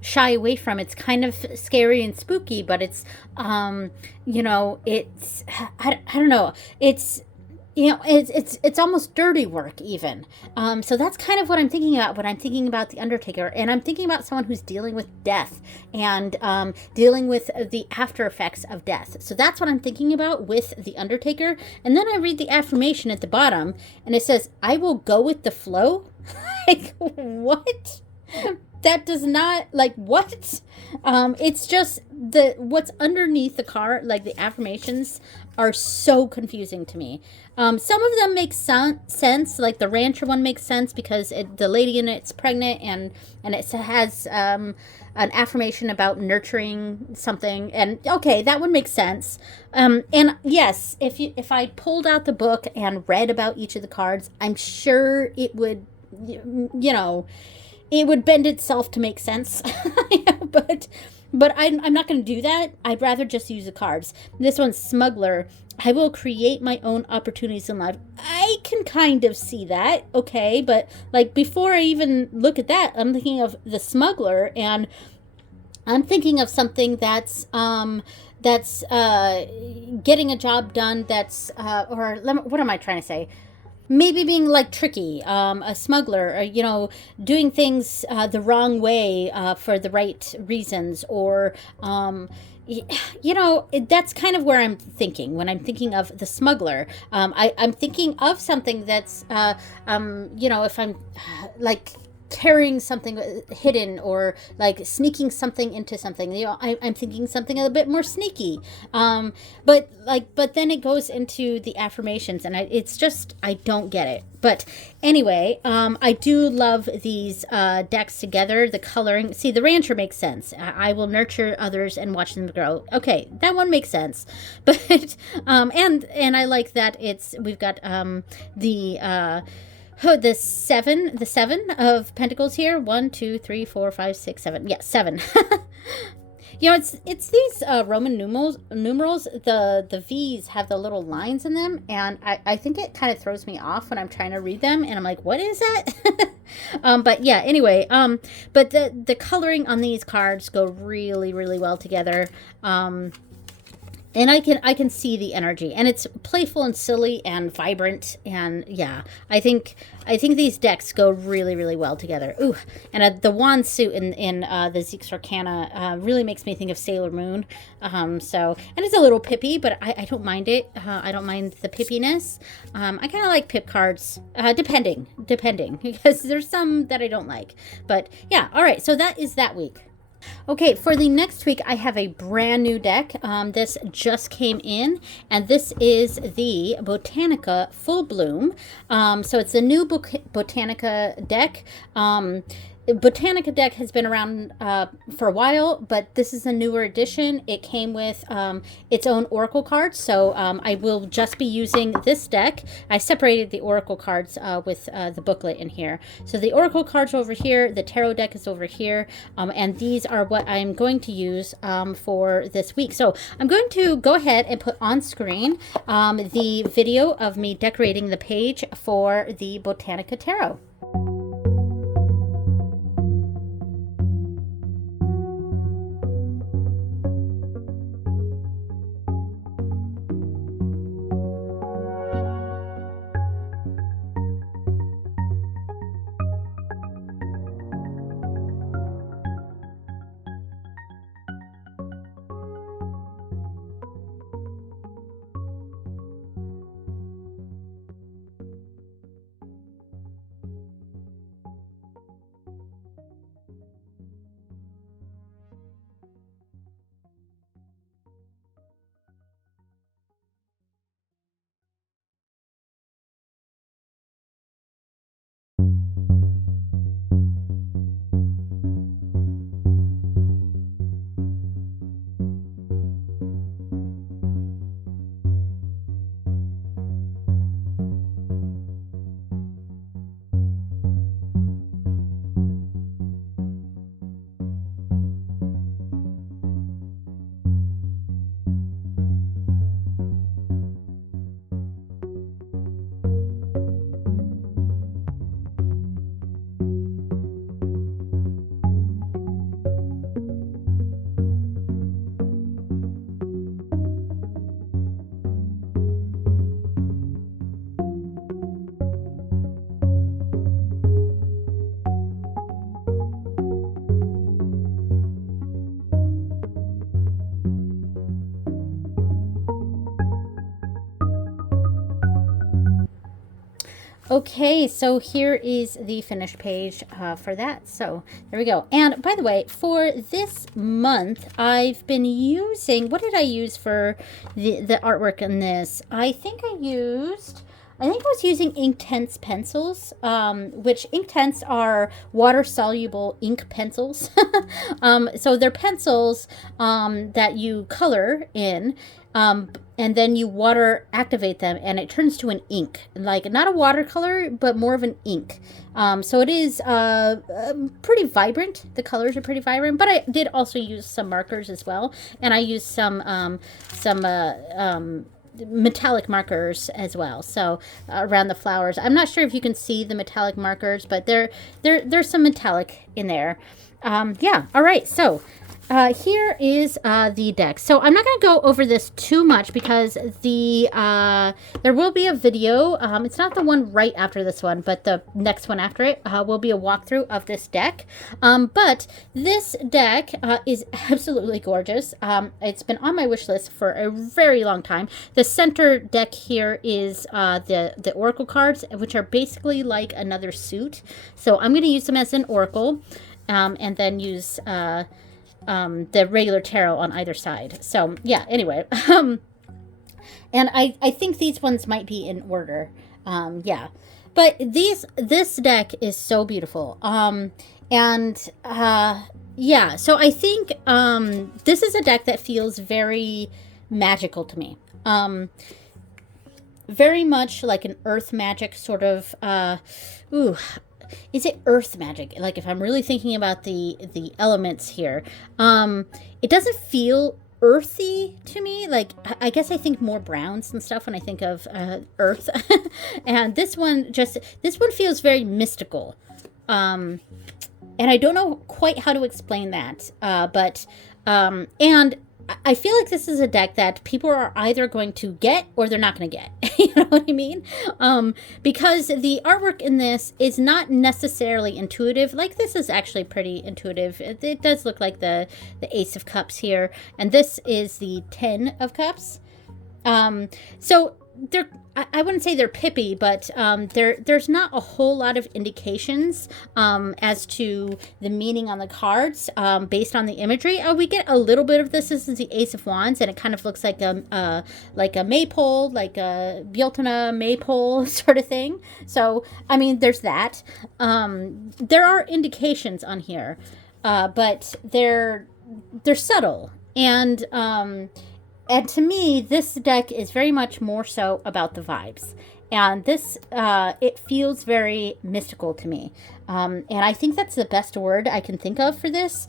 shy away from. It's kind of scary and spooky, but it's, it's, I don't know, it's almost dirty work even. So that's kind of what I'm thinking about when I'm thinking about The Undertaker. And I'm thinking about someone who's dealing with death and dealing with the after effects of death. So that's what I'm thinking about with The Undertaker. And then I read the affirmation at the bottom and it says, I will go with the flow. Like, what? That does not, like, what? It's just what's underneath the card, like the affirmations are so confusing to me. Some of them make sense, like the rancher one makes sense because the lady in it's pregnant and it has an affirmation about nurturing something, and okay, that one makes sense. And yes, if I pulled out the book and read about each of the cards, I'm sure it would, it would bend itself to make sense. But I'm not going to do that. I'd rather just use the cards. This one's Smuggler. I will create my own opportunities in life. I can kind of see that, okay? But, like, before I even look at that, I'm thinking of the Smuggler, and I'm thinking of something that's getting a job done, what am I trying to say? Maybe being like tricky, a smuggler, or, doing things the wrong way for the right reasons, or, that's kind of where I'm thinking when I'm thinking of the smuggler. I'm thinking of something that's, if I'm like carrying something hidden or like sneaking something into something, I'm thinking something a bit more sneaky, but then it goes into the affirmations, and it's just, I don't get it. But anyway, I do love these decks together. The coloring, see, the rancher makes sense. I will nurture others and watch them grow. Okay, that one makes sense. But and I like that we've got the seven of pentacles here. 1, 2, 3, 4, 5, 6, 7. Yeah, 7. It's these Roman numerals. The V's have the little lines in them, and I think it kind of throws me off when I'm trying to read them, and I'm like, what is that? But yeah, anyway, but the coloring on these cards go really, really well together. And I can see the energy, and it's playful and silly and vibrant, and yeah, I think these decks go really, really well together. Ooh, and the wand suit in the Zeke's Arcana really makes me think of Sailor Moon. And it's a little pippy, but I don't mind it. I don't mind the pippiness. I kind of like pip cards, depending, because there's some that I don't like. But yeah, all right. So that is that week. Okay, for the next week, I have a brand new deck. This just came in, and this is the Botanica Full Bloom. So it's a new Botanica deck. Botanica deck has been around for a while, but this is a newer edition. It came with its own oracle cards, so I will just be using this deck. I separated the oracle cards with the booklet in here. So the oracle cards are over here, the tarot deck is over here, and these are what I'm going to use for this week. So I'm going to go ahead and put on screen the video of me decorating the page for the Botanica Tarot. Okay, so here is the finished page for that. So there we go. And by the way, for this month, I've been using, what did I use for the artwork in this? I think I was using Inktense pencils, which Inktense are water-soluble ink pencils. So they're pencils that you color in, and then you water activate them, and it turns to an ink, like not a watercolor, but more of an ink. So it is pretty vibrant. The colors are pretty vibrant, but I did also use some markers as well, and I used some metallic markers as well, so around the flowers. I'm not sure if you can see the metallic markers, but there's some metallic in there. Yeah, all right, so here is the deck. So I'm not going to go over this too much because there will be a video. It's not the one right after this one, but the next one after it will be a walkthrough of this deck. But this deck is absolutely gorgeous. It's been on my wish list for a very long time. The center deck here is the oracle cards, which are basically like another suit. So I'm going to use them as an oracle, and then use the regular tarot on either side. So yeah, anyway, and I think these ones might be in order. Yeah, but this deck is so beautiful. Yeah, so I think this is a deck that feels very magical to me. Very much like an earth magic sort of, is it earth magic? Like if I'm really thinking about the elements here, it doesn't feel earthy to me. Like I guess I think more browns and stuff when I think of earth. And this one feels very mystical. And I don't know quite how to explain that. And I feel like this is a deck that people are either going to get or they're not going to get. You know what I mean? Because the artwork in this is not necessarily intuitive. Like this is actually pretty intuitive. It does look like the Ace of Cups here. And this is the 10 of Cups. So I wouldn't say they're pippy, but there's not a whole lot of indications as to the meaning on the cards based on the imagery. We get a little bit of this. This is the Ace of Wands, and it kind of looks like a maypole, like a Bjortana maypole sort of thing. So I mean, there's that. There are indications on here, but they're subtle. And to me, this deck is very much more so about the vibes. And this, it feels very mystical to me. And I think that's the best word I can think of for this.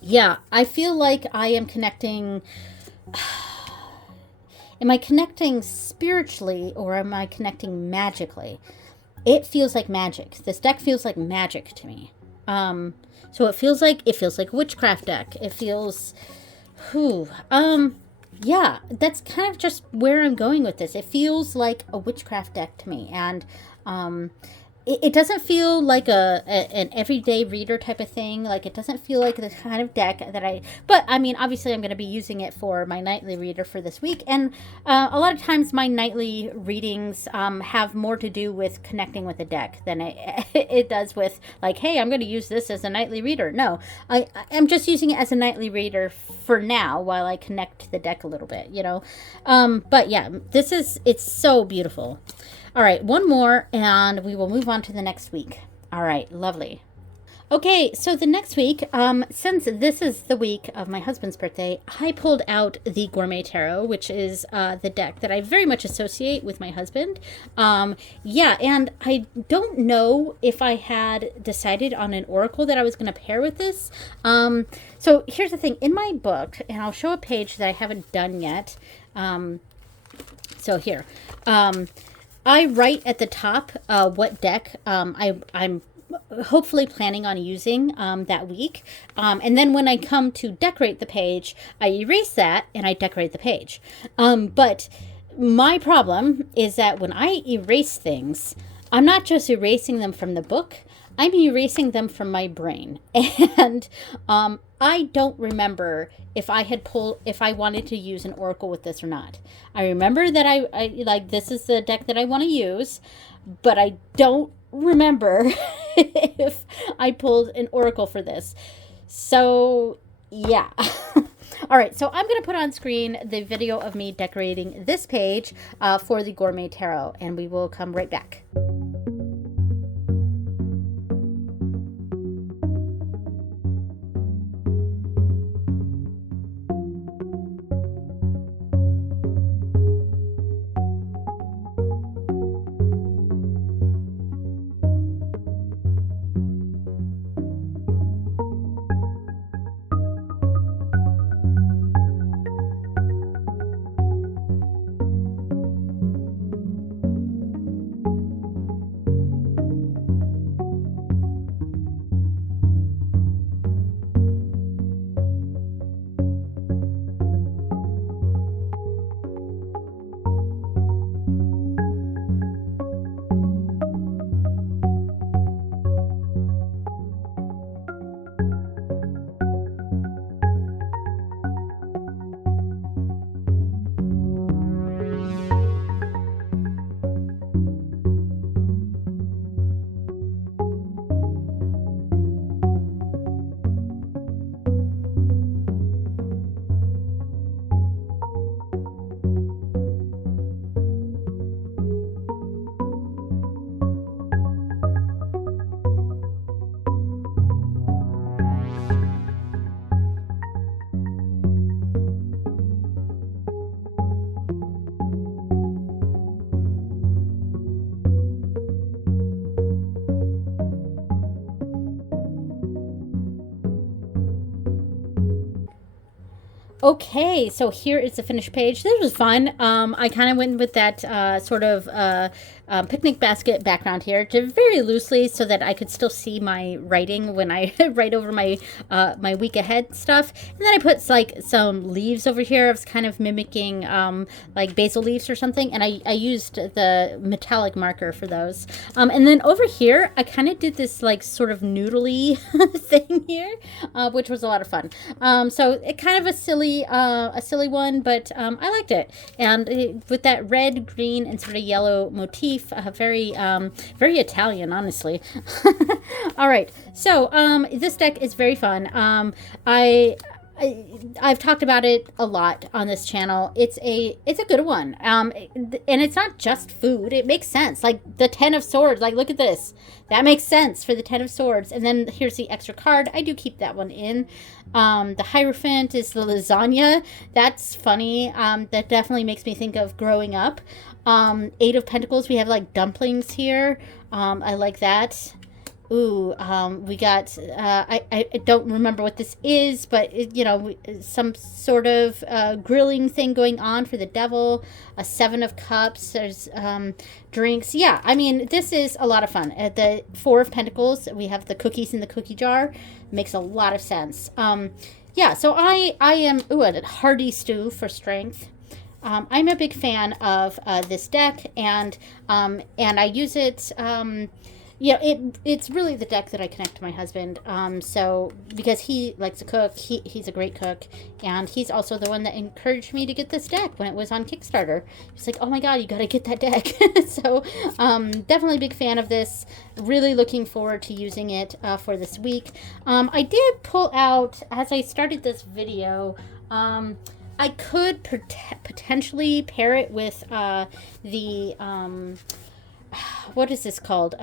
Yeah, I feel like I am connecting. Am I connecting spiritually or am I connecting magically? It feels like magic. This deck feels like magic to me. So it feels like a witchcraft deck. It feels. Yeah, that's kind of just where I'm going with this. It feels like a witchcraft deck to me, and it doesn't feel like an everyday reader type of thing. Like, it doesn't feel like the kind of deck that but I mean, obviously I'm going to be using it for my nightly reader for this week, and a lot of times my nightly readings have more to do with connecting with the deck than it does with, like, hey, I'm going to use this as a nightly reader. No, I'm just using it as a nightly reader for now while I connect the deck a little bit, you know. But yeah, it's so beautiful. All right, one more, and we will move on to the next week. All right, lovely. Okay, so the next week, since this is the week of my husband's birthday, I pulled out the Gourmet Tarot, which is the deck that I very much associate with my husband. Yeah, and I don't know if I had decided on an oracle that I was going to pair with this. So here's the thing. In my book, and I'll show a page that I haven't done yet. So here. I write at the top what deck I'm hopefully planning on using that week. And then when I come to decorate the page, I erase that and I decorate the page. But my problem is that when I erase things, I'm not just erasing them from the book, I'm erasing them from my brain. And I don't remember if I wanted to use an oracle with this or not. I remember that I like, this is the deck that I want to use, but I don't remember if I pulled an oracle for this. So yeah. All right, so I'm going to put on screen the video of me decorating this page for the Gourmet Tarot, and we will come right back. Okay, so here is the finished page. This was fun. I kind of went with that sort of picnic basket background here, very loosely, so that I could still see my writing when I write over my my week ahead stuff. And then I put like some leaves over here. I was kind of mimicking like basil leaves or something, and I used the metallic marker for those. And then over here, I kind of did this like sort of noodly thing here, which was a lot of fun. So it kind of a silly very a silly one, but I liked it. And with that red, green, and sort of yellow motif, very very Italian, honestly. All right, so this deck is very fun. I've talked about it a lot on this channel. It's a good one. And it's not just food. It makes sense. Like the 10 of Swords. Like, look at this. That makes sense for the 10 of Swords. And then here's the extra card. I do keep that one in. The Hierophant is the lasagna. That's funny. That definitely makes me think of growing up. 8 of Pentacles. We have like dumplings here. I like that. Ooh, we got, I don't remember what this is, but, some sort of grilling thing going on for the devil. A 7 of Cups. There's drinks. Yeah, I mean, this is a lot of fun. At the 4 of Pentacles, we have the cookies in the cookie jar. Makes a lot of sense. Yeah, so I am, a hearty stew for strength. I'm a big fan of this deck, and I use it... it's really the deck that I connect to my husband. So because he likes to cook, he's a great cook, and he's also the one that encouraged me to get this deck when it was on Kickstarter. He's like, "Oh my God, you got to get that deck!" So definitely a big fan of this. Really looking forward to using it for this week. I did pull out as I started this video. I could potentially pair it with the what is this called?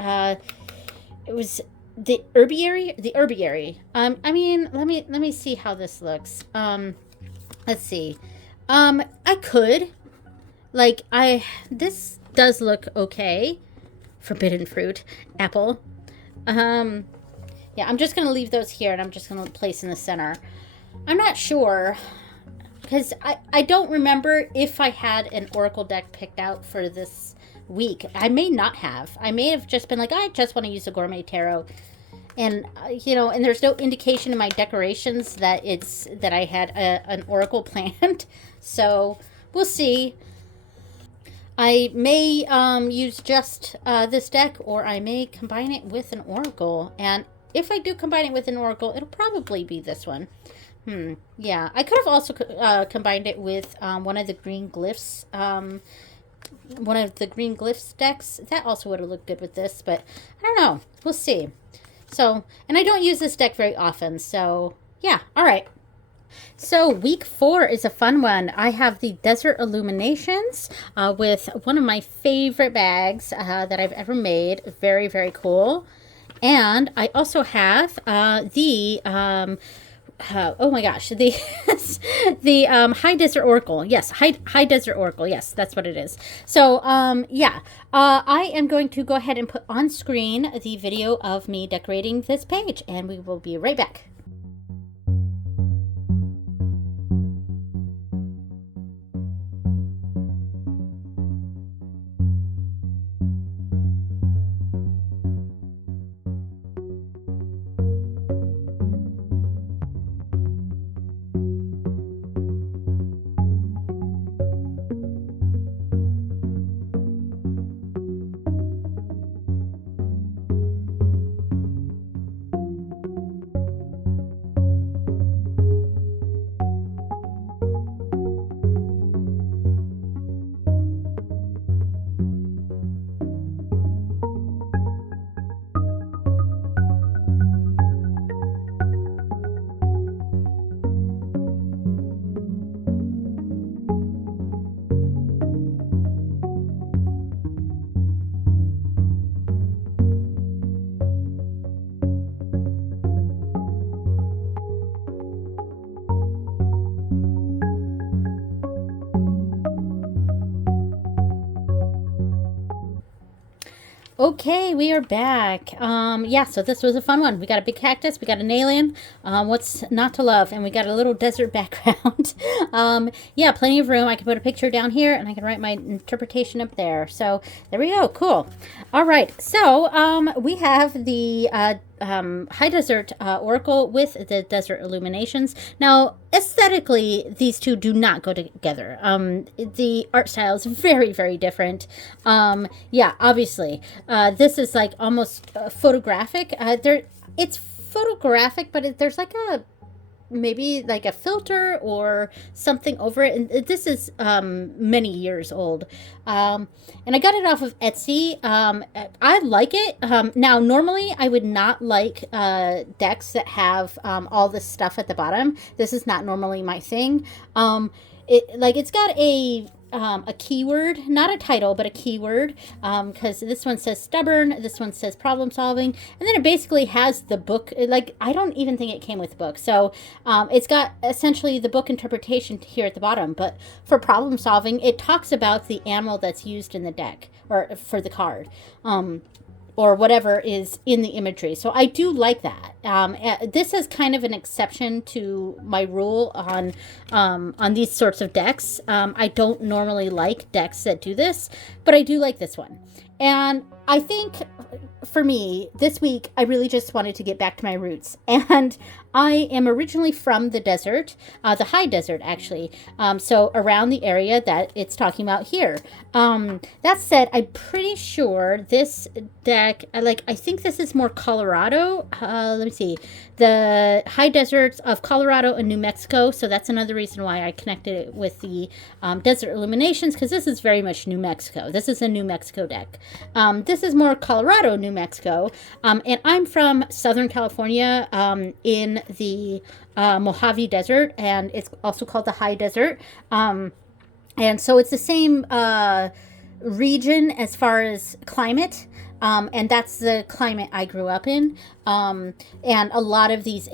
It was the herbiary. The herbiary. I mean, let me see how this looks. Let's see. I could, this does look okay. Forbidden fruit, apple. Yeah, I'm just gonna leave those here, and I'm just gonna place in the center. I'm not sure. Because I don't remember if I had an Oracle deck picked out for this week. I may not have. I may have just been like, I just want to use a Gourmet Tarot. And, and there's no indication in my decorations that I had an Oracle planned. So, we'll see. I may use just this deck, or I may combine it with an Oracle. And if I do combine it with an Oracle, it'll probably be this one. Yeah, I could have also combined it with one of the green glyphs, decks. That also would have looked good with this, but I don't know. We'll see. So, and I don't use this deck very often, so yeah. All right. So week 4 is a fun one. I have the Desert Illuminations with one of my favorite bags that I've ever made. Very, very cool. And I also have oh my gosh, the High Desert Oracle. Yes, High Desert Oracle. Yes, that's what it is. So yeah, I am going to go ahead and put on screen the video of me decorating this page, and we will be right back. Okay, we are back. Yeah, so this was a fun one. We got a big cactus, we got an alien, what's not to love, and we got a little desert background. Yeah, plenty of room. I can put a picture down here, and I can write my interpretation up there. So there we go. Cool. All right, so we have the High Desert Oracle with the Desert Illuminations. Now, aesthetically, these two do not go together. The art style is very, very different. Yeah, obviously. This is like almost photographic. It's photographic, but there's like a maybe like a filter or something over it. And this is many years old. And I got it off of Etsy. I like it. Now, normally I would not like decks that have all this stuff at the bottom. This is not normally my thing. It's got a keyword, not a title, but a keyword, because this one says stubborn, this one says problem solving, and then it basically has the book. Like, I don't even think it came with the book. So it's got essentially the book interpretation here at the bottom, but for problem solving, it talks about the animal that's used in the deck, or for the card. Or whatever is in the imagery. So I do like that. This is kind of an exception to my rule on these sorts of decks. I don't normally like decks that do this, but I do like this one. And I think for me, this week, I really just wanted to get back to my roots. And I am originally from the desert, the high desert, actually. So around the area that it's talking about here. That said, I'm pretty sure this deck, I think this is more Colorado. Let me see. The high deserts of Colorado and New Mexico. So that's another reason why I connected it with the Desert Illuminations, because this is very much New Mexico. This is a New Mexico deck. This is more Colorado, New Mexico. And I'm from Southern California in the Mojave Desert, and it's also called the High Desert. And so it's the same region as far as climate. And that's the climate I grew up in. And a lot of these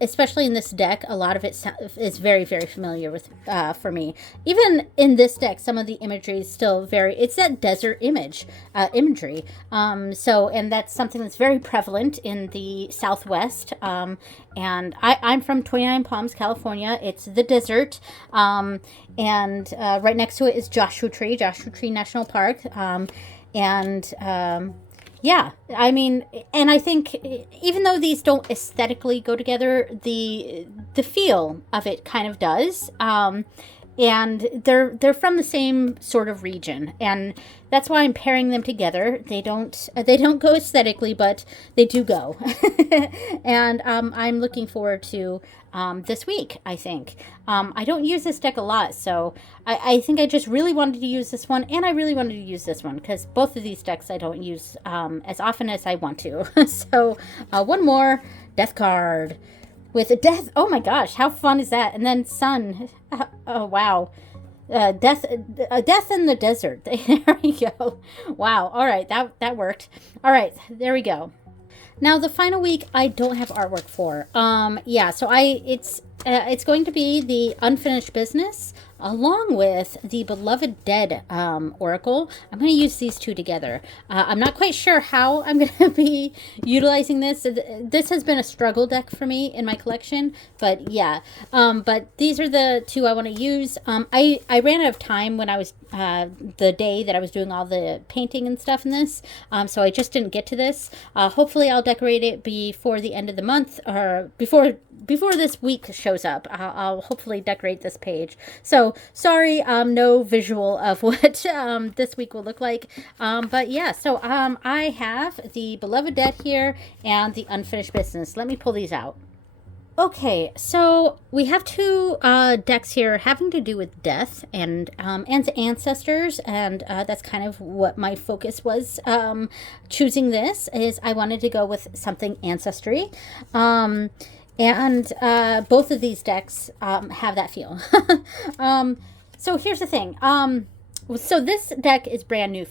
especially in this deck, a lot of it is very, very familiar with, for me. Even in this deck, some of the imagery is still it's that desert imagery. And that's something that's very prevalent in the Southwest. And I'm from 29 Palms, California. It's the desert. And right next to it is Joshua Tree National Park. Yeah, I mean, and I think even though these don't aesthetically go together, the feel of it kind of does. And they're from the same sort of region, and that's why I'm pairing them together. They don't go aesthetically, but they do go. And I'm looking forward to this week, I think. I don't use this deck a lot, so I think I just really wanted to use this one, and I really wanted to use this one, because both of these decks I don't use as often as I want to. So one more death card. With a death, oh my gosh, how fun is that? And then sun, oh wow, death in the desert. There we go. Wow. All right, that worked. All right, there we go. Now the final week, I don't have artwork for. Yeah, so it's going to be the Unfinished Business along with the Beloved Dead Oracle. I'm going to use these two together. I'm not quite sure how I'm going to be utilizing this. This has been a struggle deck for me in my collection, but yeah. But these are the two I want to use. I ran out of time when I was the day that I was doing all the painting and stuff in this, so I just didn't get to this. Hopefully I'll decorate it before the end of the month, or before this week shows up. I'll hopefully decorate this page. So sorry, no visual of what this week will look like. But yeah, so I have the Beloved Dead here and the Unfinished Business. Let me pull these out. Okay, so we have two decks here having to do with death and ancestors, and that's kind of what my focus was. Choosing this is I wanted to go with something ancestry. And both of these decks have that feel. So here's the thing. So this deck is brand new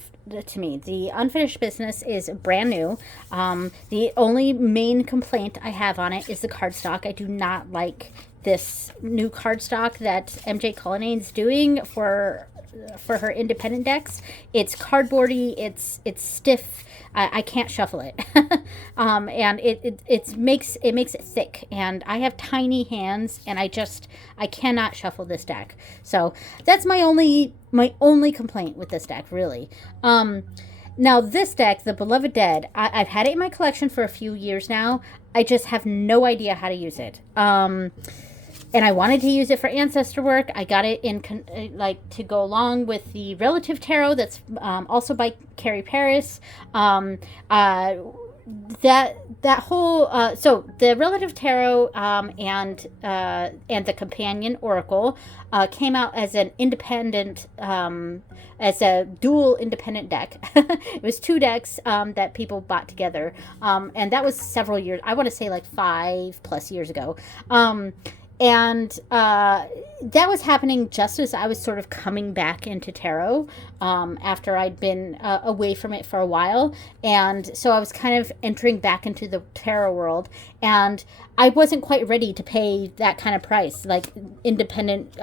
to me. The Unfinished Business is brand new. The only main complaint I have on it is the cardstock. I do not like this new cardstock that MJ Cullinane's doing for her independent decks. It's cardboardy. It's stiff. I can't shuffle it. And it makes it thick, and I have tiny hands, and I cannot shuffle this deck. So that's my only complaint with this deck, really. Now this deck, the Beloved Dead, I've had it in my collection for a few years now. I just have no idea how to use it. And I wanted to use it for ancestor work. I got it in to go along with the Relative Tarot that's also by Carrie Paris. that whole so the relative tarot and the companion oracle came out as an independent as a dual independent deck. It was two decks that people bought together, and that was several years, I want to say like 5+ years ago. And that was happening just as I was sort of coming back into tarot, after I'd been away from it for a while. And so I was kind of entering back into the tarot world. And I wasn't quite ready to pay that kind of price, like independent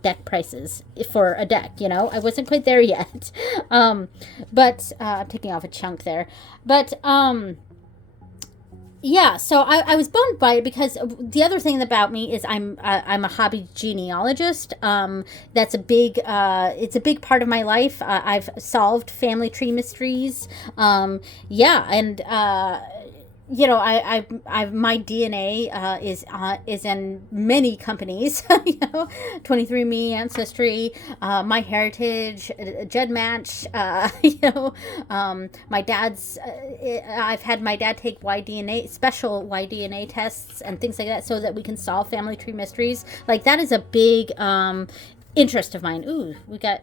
deck prices for a deck, you know? I wasn't quite there yet. But I'm taking off a chunk there. But yeah, so I was bummed by it because the other thing about me is I'm a hobby genealogist. That's a big it's a big part of my life. I've solved family tree mysteries. Yeah, and you know, my DNA is in many companies. You know, 23andMe, Ancestry, My Heritage, GEDmatch. You know, my dad's. I've had my dad take special Y-DNA tests and things like that, so that we can solve family tree mysteries. Like that is a big interest of mine. Ooh, we got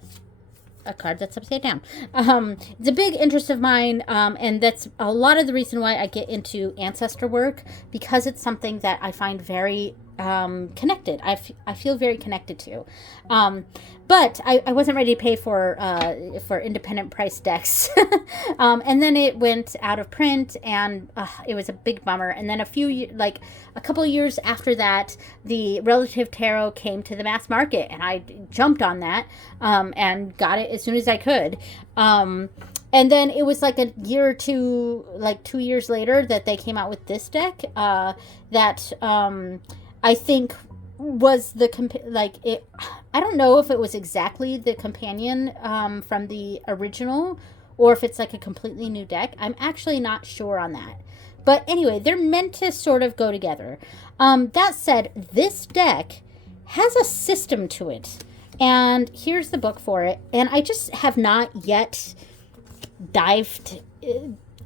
a card that's upside down. It's a big interest of mine, and that's a lot of the reason why I get into ancestor work, because it's something that I find very connected. I feel very connected to. But I wasn't ready to pay for independent price decks. And then it went out of print, and it was a big bummer. And then a couple of years after that, the Relative Tarot came to the mass market, and I jumped on that and got it as soon as I could. And then it was like a year or two, like 2 years later, that they came out with this deck that I think was I don't know if it was exactly the companion from the original, or if it's like a completely new deck. I'm actually not sure on that. But anyway, they're meant to sort of go together. That said, this deck has a system to it. And here's the book for it. And I just have not yet dived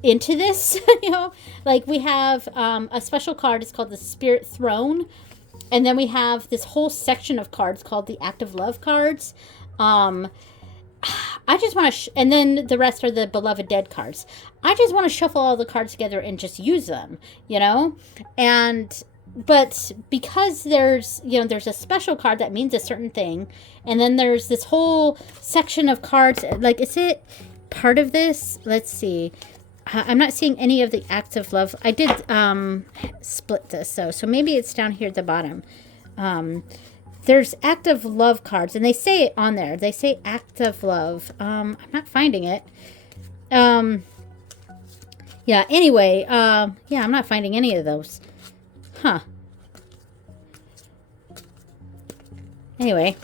into this. You know, like we have a special card. It's called the Spirit Throne. And then we have this whole section of cards called the Active Love cards. I just want to, and then the rest are the Beloved Dead cards. I just want to shuffle all the cards together and just use them, you know? But because there's a special card that means a certain thing, and then there's this whole section of cards, like, is it part of this? Let's see. I'm not seeing any of the acts of love. I did split this, so maybe it's down here at the bottom. There's active love cards, and they say it on there. They say active love. I'm not finding it. Yeah, anyway, yeah, I'm not finding any of those. Huh. Anyway.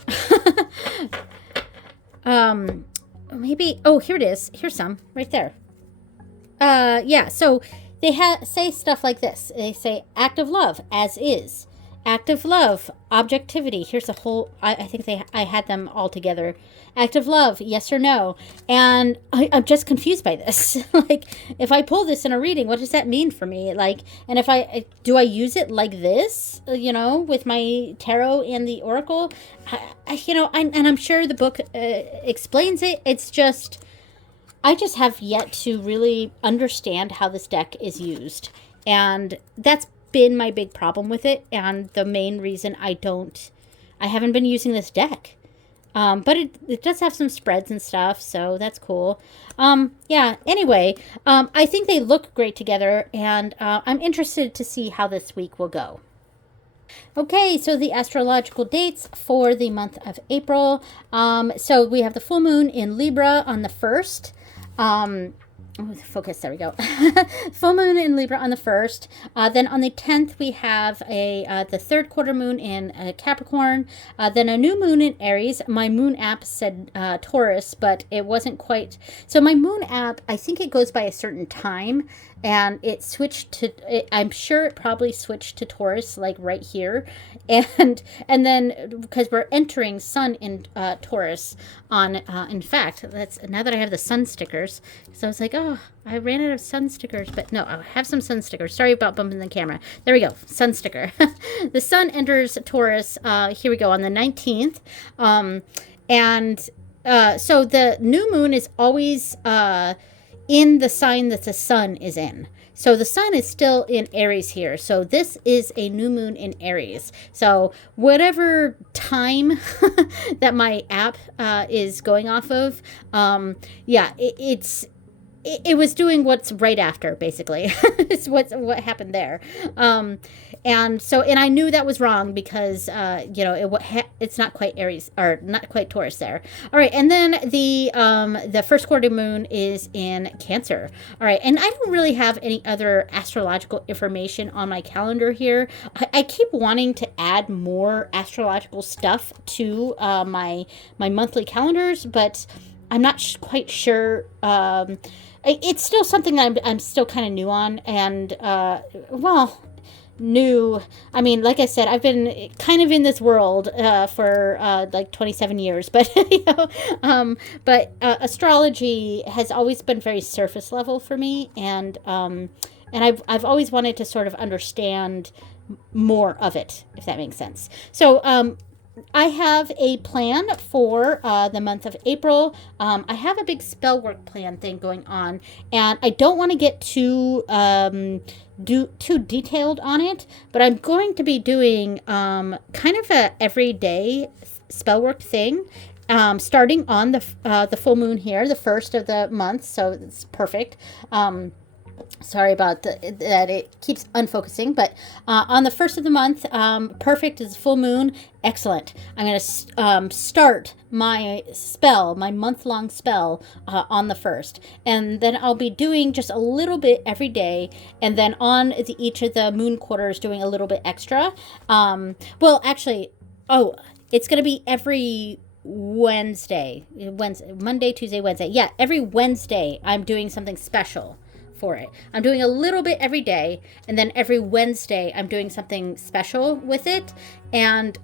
Maybe, oh, here it is. Here's some right there. Yeah, so they say stuff like this. They say active love, as is. Active love, objectivity. Here's a whole, I think I had them all together. Active love, yes or no. And I'm just confused by this. Like, if I pull this in a reading, what does that mean for me? Like, and do I use it like this, you know, with my tarot and the oracle? And I'm sure the book explains it. It's just, I just have yet to really understand how this deck is used. And that's been my big problem with it, and the main reason I haven't been using this deck. But it does have some spreads and stuff, so that's cool. Yeah, anyway, I think they look great together, and I'm interested to see how this week will go. Okay, so the astrological dates for the month of April. So we have the full moon in Libra on the 1st. Focus, there we go. Full moon in Libra on the 1st. Then on the 10th, we have the third quarter moon in Capricorn. Then a new moon in Aries. My moon app said Taurus, but it wasn't quite. So my moon app, I think it goes by a certain time, and it switched to, I'm sure it probably switched to Taurus, like right here. And then, because we're entering Sun in Taurus on, in fact, now that I have the sun stickers, so I was like, oh, Oh, I ran out of sun stickers, but no, I'll have some sun stickers. Sorry about bumping the camera. There we go, sun sticker. The sun enters Taurus, here we go, on the 19th. So the new moon is always in the sign that the sun is in. So the sun is still in Aries here. So this is a new moon in Aries. So whatever time that my app is going off of, yeah, it was doing what's right after, basically. It's what happened there. And I knew that was wrong because, it's not quite Aries, or not quite Taurus there. All right. And then the first quarter moon is in Cancer. All right. And I don't really have any other astrological information on my calendar here. I keep wanting to add more astrological stuff to my monthly calendars, but I'm not quite sure. It's still something that I'm still kind of new on, and new. I mean, like I said, I've been kind of in this world for like 27 years, but astrology has always been very surface level for me, and I've always wanted to sort of understand more of it, if that makes sense. So I have a plan for the month of April. I have a big spell work plan thing going on, and I don't want to get too detailed on it, but I'm going to be doing kind of a everyday spell work thing. Starting on the full moon here, the first of the month, so it's perfect. Sorry about that it keeps unfocusing, but on the first of the month, perfect is full moon. Excellent. I'm going to start my spell, my month-long spell, on the first. And then I'll be doing just a little bit every day. And then on each of the moon quarters, doing a little bit extra. It's going to be every Wednesday, Monday, Tuesday, Wednesday. Yeah, every Wednesday I'm doing something special for it. I'm doing a little bit every day, and then every Wednesday I'm doing something special with it, and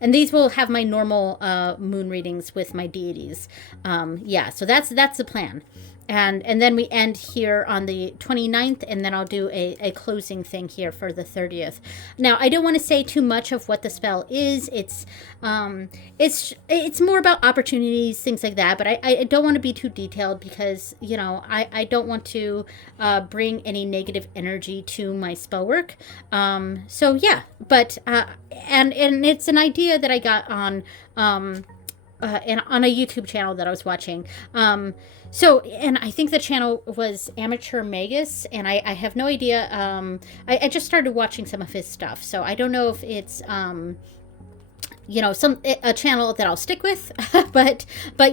these will have my normal moon readings with my deities. So that's the plan. And then we end here on the 29th, and then I'll do a closing thing here for the 30th. Now, I don't want to say too much of what the spell is. It's more about opportunities, things like that. But I don't want to be too detailed because, I don't want to bring any negative energy to my spell work. And it's an idea that I got on a YouTube channel that I was watching. And I think the channel was Amateur Magus, and I have no idea. I just started watching some of his stuff, so I don't know if it's a channel that I'll stick with. but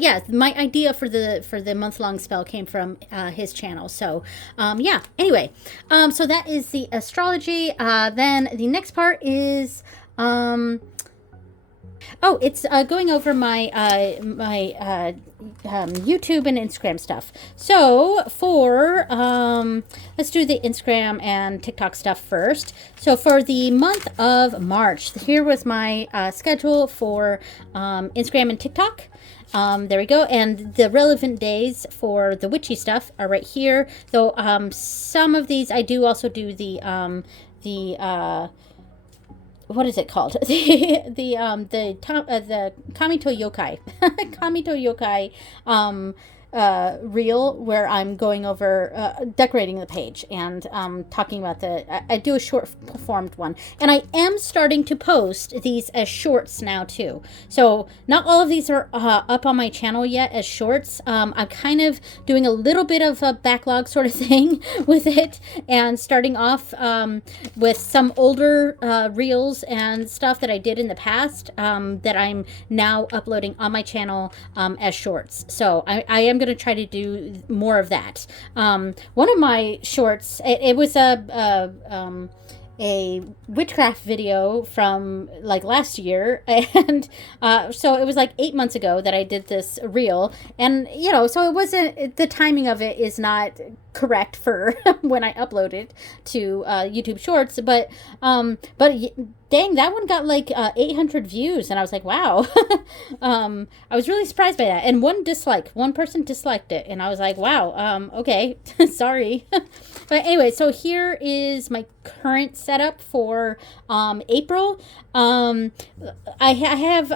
yeah, my idea for the month-long spell came from his channel. So anyway, so that is the astrology. Then the next part is it's going over my YouTube and Instagram stuff. So for let's do the Instagram and TikTok stuff first. So for the month of March, here was my schedule for Instagram and TikTok. There we go. And the relevant days for the witchy stuff are right here. Though some of these I do also do the what is it called? the Kamito Yokai, Kamito Yokai reel, where I'm going over decorating the page and talking about I do a short formed one, and I am starting to post these as shorts now too. So not all of these are up on my channel yet as shorts. I'm kind of doing a little bit of a backlog sort of thing with it, and starting off with some older reels and stuff that I did in the past that I'm now uploading on my channel as shorts. So I am going to try to do more of that. One of my shorts, it was a witchcraft video from like last year, and so it was like 8 months ago that I did this reel, and so it wasn't, the timing of it is not correct for when I upload it to YouTube Shorts, but dang, that one got like 800 views, and I was like, wow. I was really surprised by that. And one person disliked it, and I was like, wow, okay, sorry. But anyway, so here is my current setup for April. I have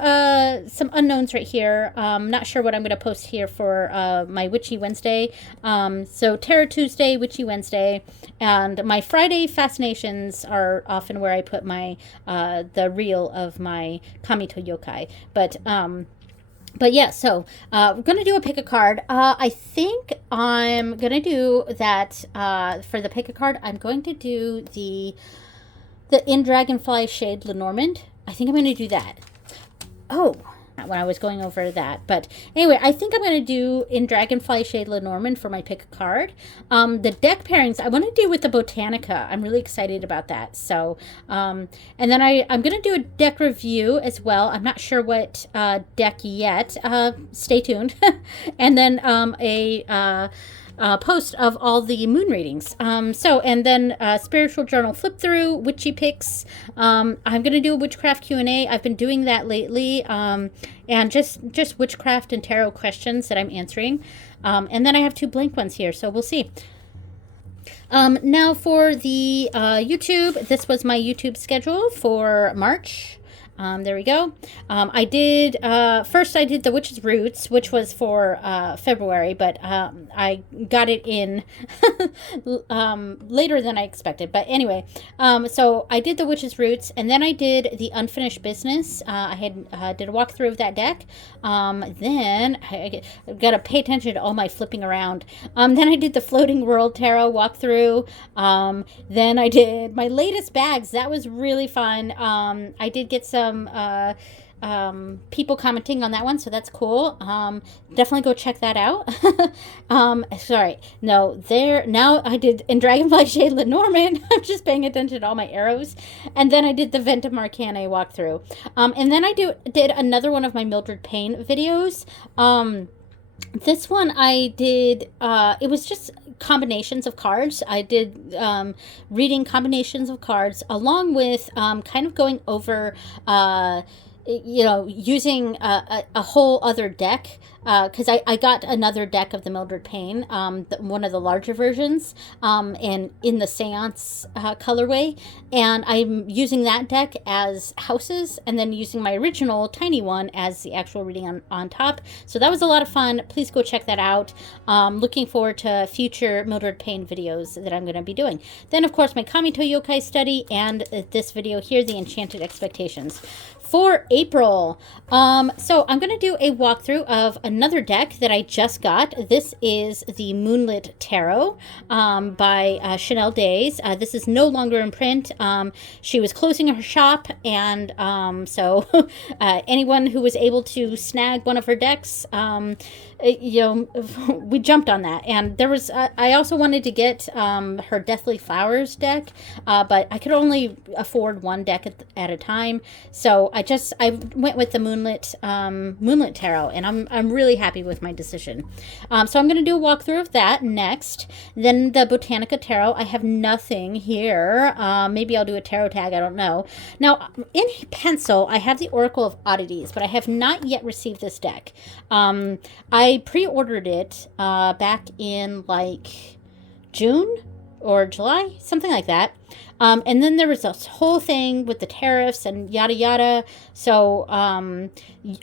some unknowns right here. Not sure what I'm going to post here for my Witchy Wednesday. So Tarot Tuesday, Witchy Wednesday, and my Friday fascinations are often where I put my the reel of my Kamito yokai. But yeah, so we're going to do a pick a card. I think I'm going to do that for the pick a card. I'm going to do the In Dragonfly Shade Lenormand. I think I'm going to do that. Oh, when I was going over that. But anyway, I think I'm going to do In Dragonfly Shade Lenormand for my pick a card. The deck pairings, I want to do with the Botanica. I'm really excited about that. So, and then I'm going to do a deck review as well. I'm not sure what deck yet. Stay tuned. And then post of all the moon readings. And then spiritual journal flip through, witchy picks. I'm gonna do a witchcraft Q&A. I've been doing that lately, and just witchcraft and tarot questions that I'm answering. And then I have 2 blank ones here, so we'll see. Now for the YouTube, this was my YouTube schedule for March. There we go. I did, first I did the Witch's Roots, which was for February, but I got it in later than I expected. But anyway, so I did the Witch's Roots, and then I did the Unfinished Business. I had did a walkthrough of that deck. Then I got to pay attention to all my flipping around. Then I did the Floating World Tarot walkthrough. Then I did my latest bags. That was really fun. I did get some people commenting on that one, so that's cool. Definitely go check that out. Sorry, no, now I did In Dragonfly Shade Lenormand. I'm just paying attention to all my arrows. And then I did the Ventum Arcanae walkthrough. And then I did another one of my Mildred Payne videos. This one I did, it was just combinations of cards. I did reading combinations of cards along with kind of going over, using a whole other deck. Because I got another deck of the Mildred Payne, one of the larger versions, and in the Seance colorway. And I'm using that deck as houses, and then using my original tiny one as the actual reading on top. So that was a lot of fun. Please go check that out. Looking forward to future Mildred Payne videos that I'm going to be doing. Then, of course, my Kamito Yokai study, and this video here, the Enchanted Expectations. For April, so I'm going to do a walkthrough of another deck that I just got. This is the Moonlit Tarot by Chanel Days. This is no longer in print. She was closing her shop, and so anyone who was able to snag one of her decks, we jumped on that. And there was, I also wanted to get her Deathly Flowers deck, but I could only afford one deck at a time. So I went with the Moonlit Tarot, and I'm really happy with my decision. So I'm going to do a walkthrough of that next. Then the Botanica Tarot. I have nothing here. Maybe I'll do a tarot tag. I don't know. Now, in pencil, I have the Oracle of Oddities, but I have not yet received this deck. I pre-ordered it back in like June or July, something like that. And then there was this whole thing with the tariffs and yada yada. So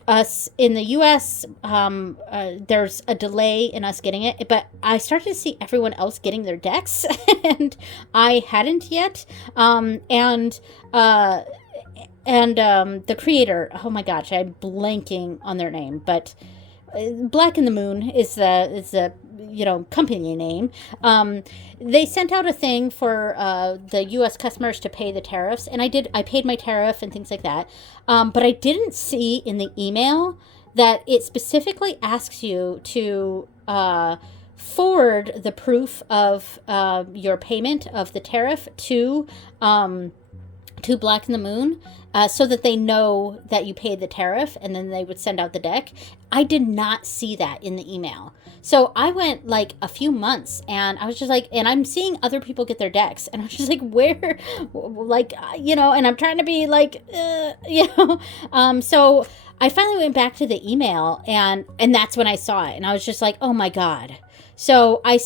us in the U.S., there's a delay in us getting it. But I started to see everyone else getting their decks, and I hadn't yet. And the creator, oh my gosh, I'm blanking on their name, but Black in the Moon is the company name. They sent out a thing for the U.S. customers to pay the tariffs, and I paid my tariff and things like that. But I didn't see in the email that it specifically asks you to forward the proof of your payment of the tariff to to blacken the moon, so that they know that you paid the tariff, and then they would send out the deck. I did not see that in the email. So I went like a few months, and I was just like, and I'm seeing other people get their decks, and I was just like, where, like, you know, and I'm trying to be like, you know, so I finally went back to the email, and that's when I saw it, and I was just like, oh my God. So I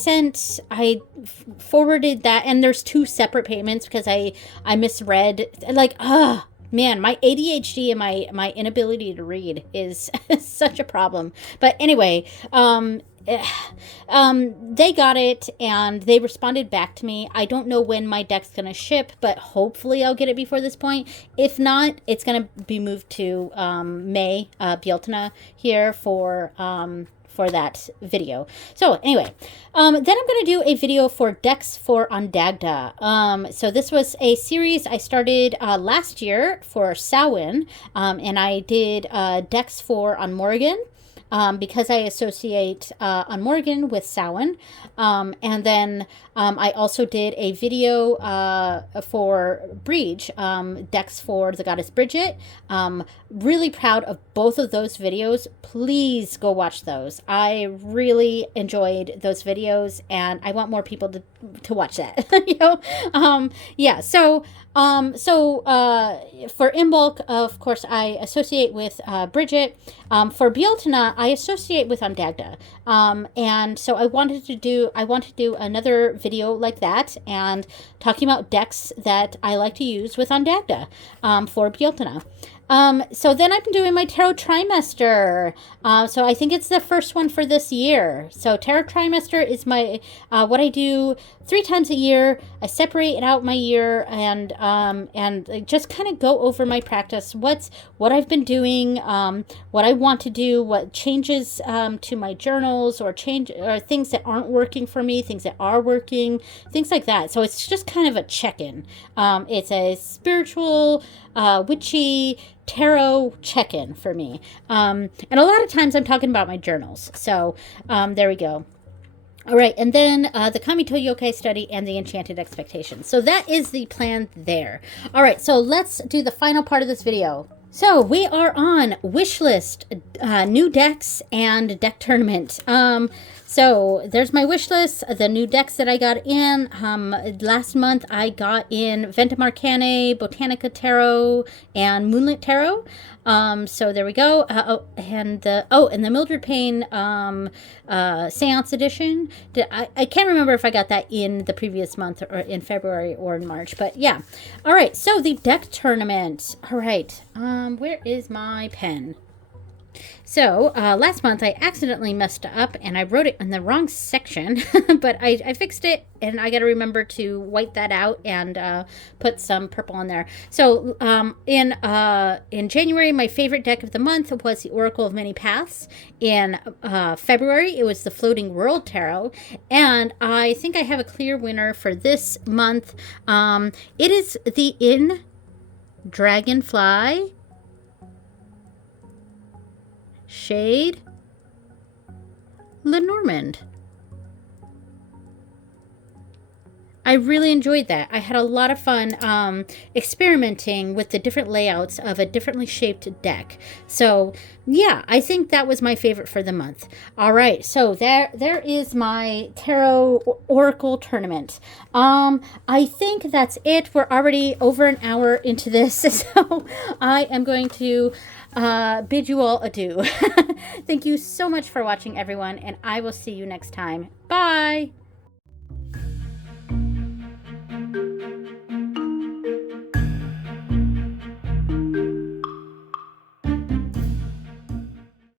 forwarded that, and there's 2 separate payments because I misread, like, man, my ADHD and my inability to read is such a problem. But anyway, they got it, and they responded back to me. I don't know when my deck's gonna ship, but hopefully I'll get it before this point. If not, it's gonna be moved to May Bieltana here for that video. So anyway, then I'm going to do a video for decks for Ondagda. So this was a series I started last year for Samhain, and I did decks for on Morrigan. Because I associate on Morrigan with Samhain. And then I also did a video for Breach, decks for the goddess Bridget. Really proud of both of those videos. Please go watch those. I really enjoyed those videos, and I want more people to watch that. You know, yeah. So for Imbolc, of course, I associate with Bridget. For Bieltana, I associate with Ondagda. And so I want to do another video like that, and talking about decks that I like to use with Ondagda for Bieltana. So then I'm doing my tarot trimester. So I think it's the first one for this year. So tarot trimester is my, what I do 3 times a year. I separate out my year, and just kind of go over my practice, what I've been doing, what I want to do, what changes, to my journals, or things that aren't working for me, things that are working, things like that. So it's just kind of a check-in. It's a spiritual, witchy tarot check-in for me. And a lot of times I'm talking about my journals. So there we go. All right, and then the Kamito Yokai study and the Enchanted Expectations. So that is the plan there. All right, so let's do the final part of this video. So we are on Wishlist, new decks and deck tournament. So there's my wish list, the new decks that I got in. Last month I got in Ventum Arcanae, Botanica Tarot, and Moonlit Tarot. So there we go. And the Mildred Payne Seance Edition. I can't remember if I got that in the previous month, or in February or in March, but yeah. All right, so the deck tournament. All right, where is my pen? So, last month I accidentally messed up, and I wrote it in the wrong section, but I fixed it, and I got to remember to white that out and put some purple on there. So, in January, my favorite deck of the month was the Oracle of Many Paths. In February, it was the Floating World Tarot, and I think I have a clear winner for this month. It is the In Dragonfly Shade Lenormand. I really enjoyed that. I had a lot of fun experimenting with the different layouts of a differently shaped deck. So yeah, I think that was my favorite for the month. All right, so there is my Tarot Oracle tournament. I think that's it. We're already over an hour into this, so I am going to bid you all adieu. Thank you so much for watching, everyone, and I will see you next time. Bye!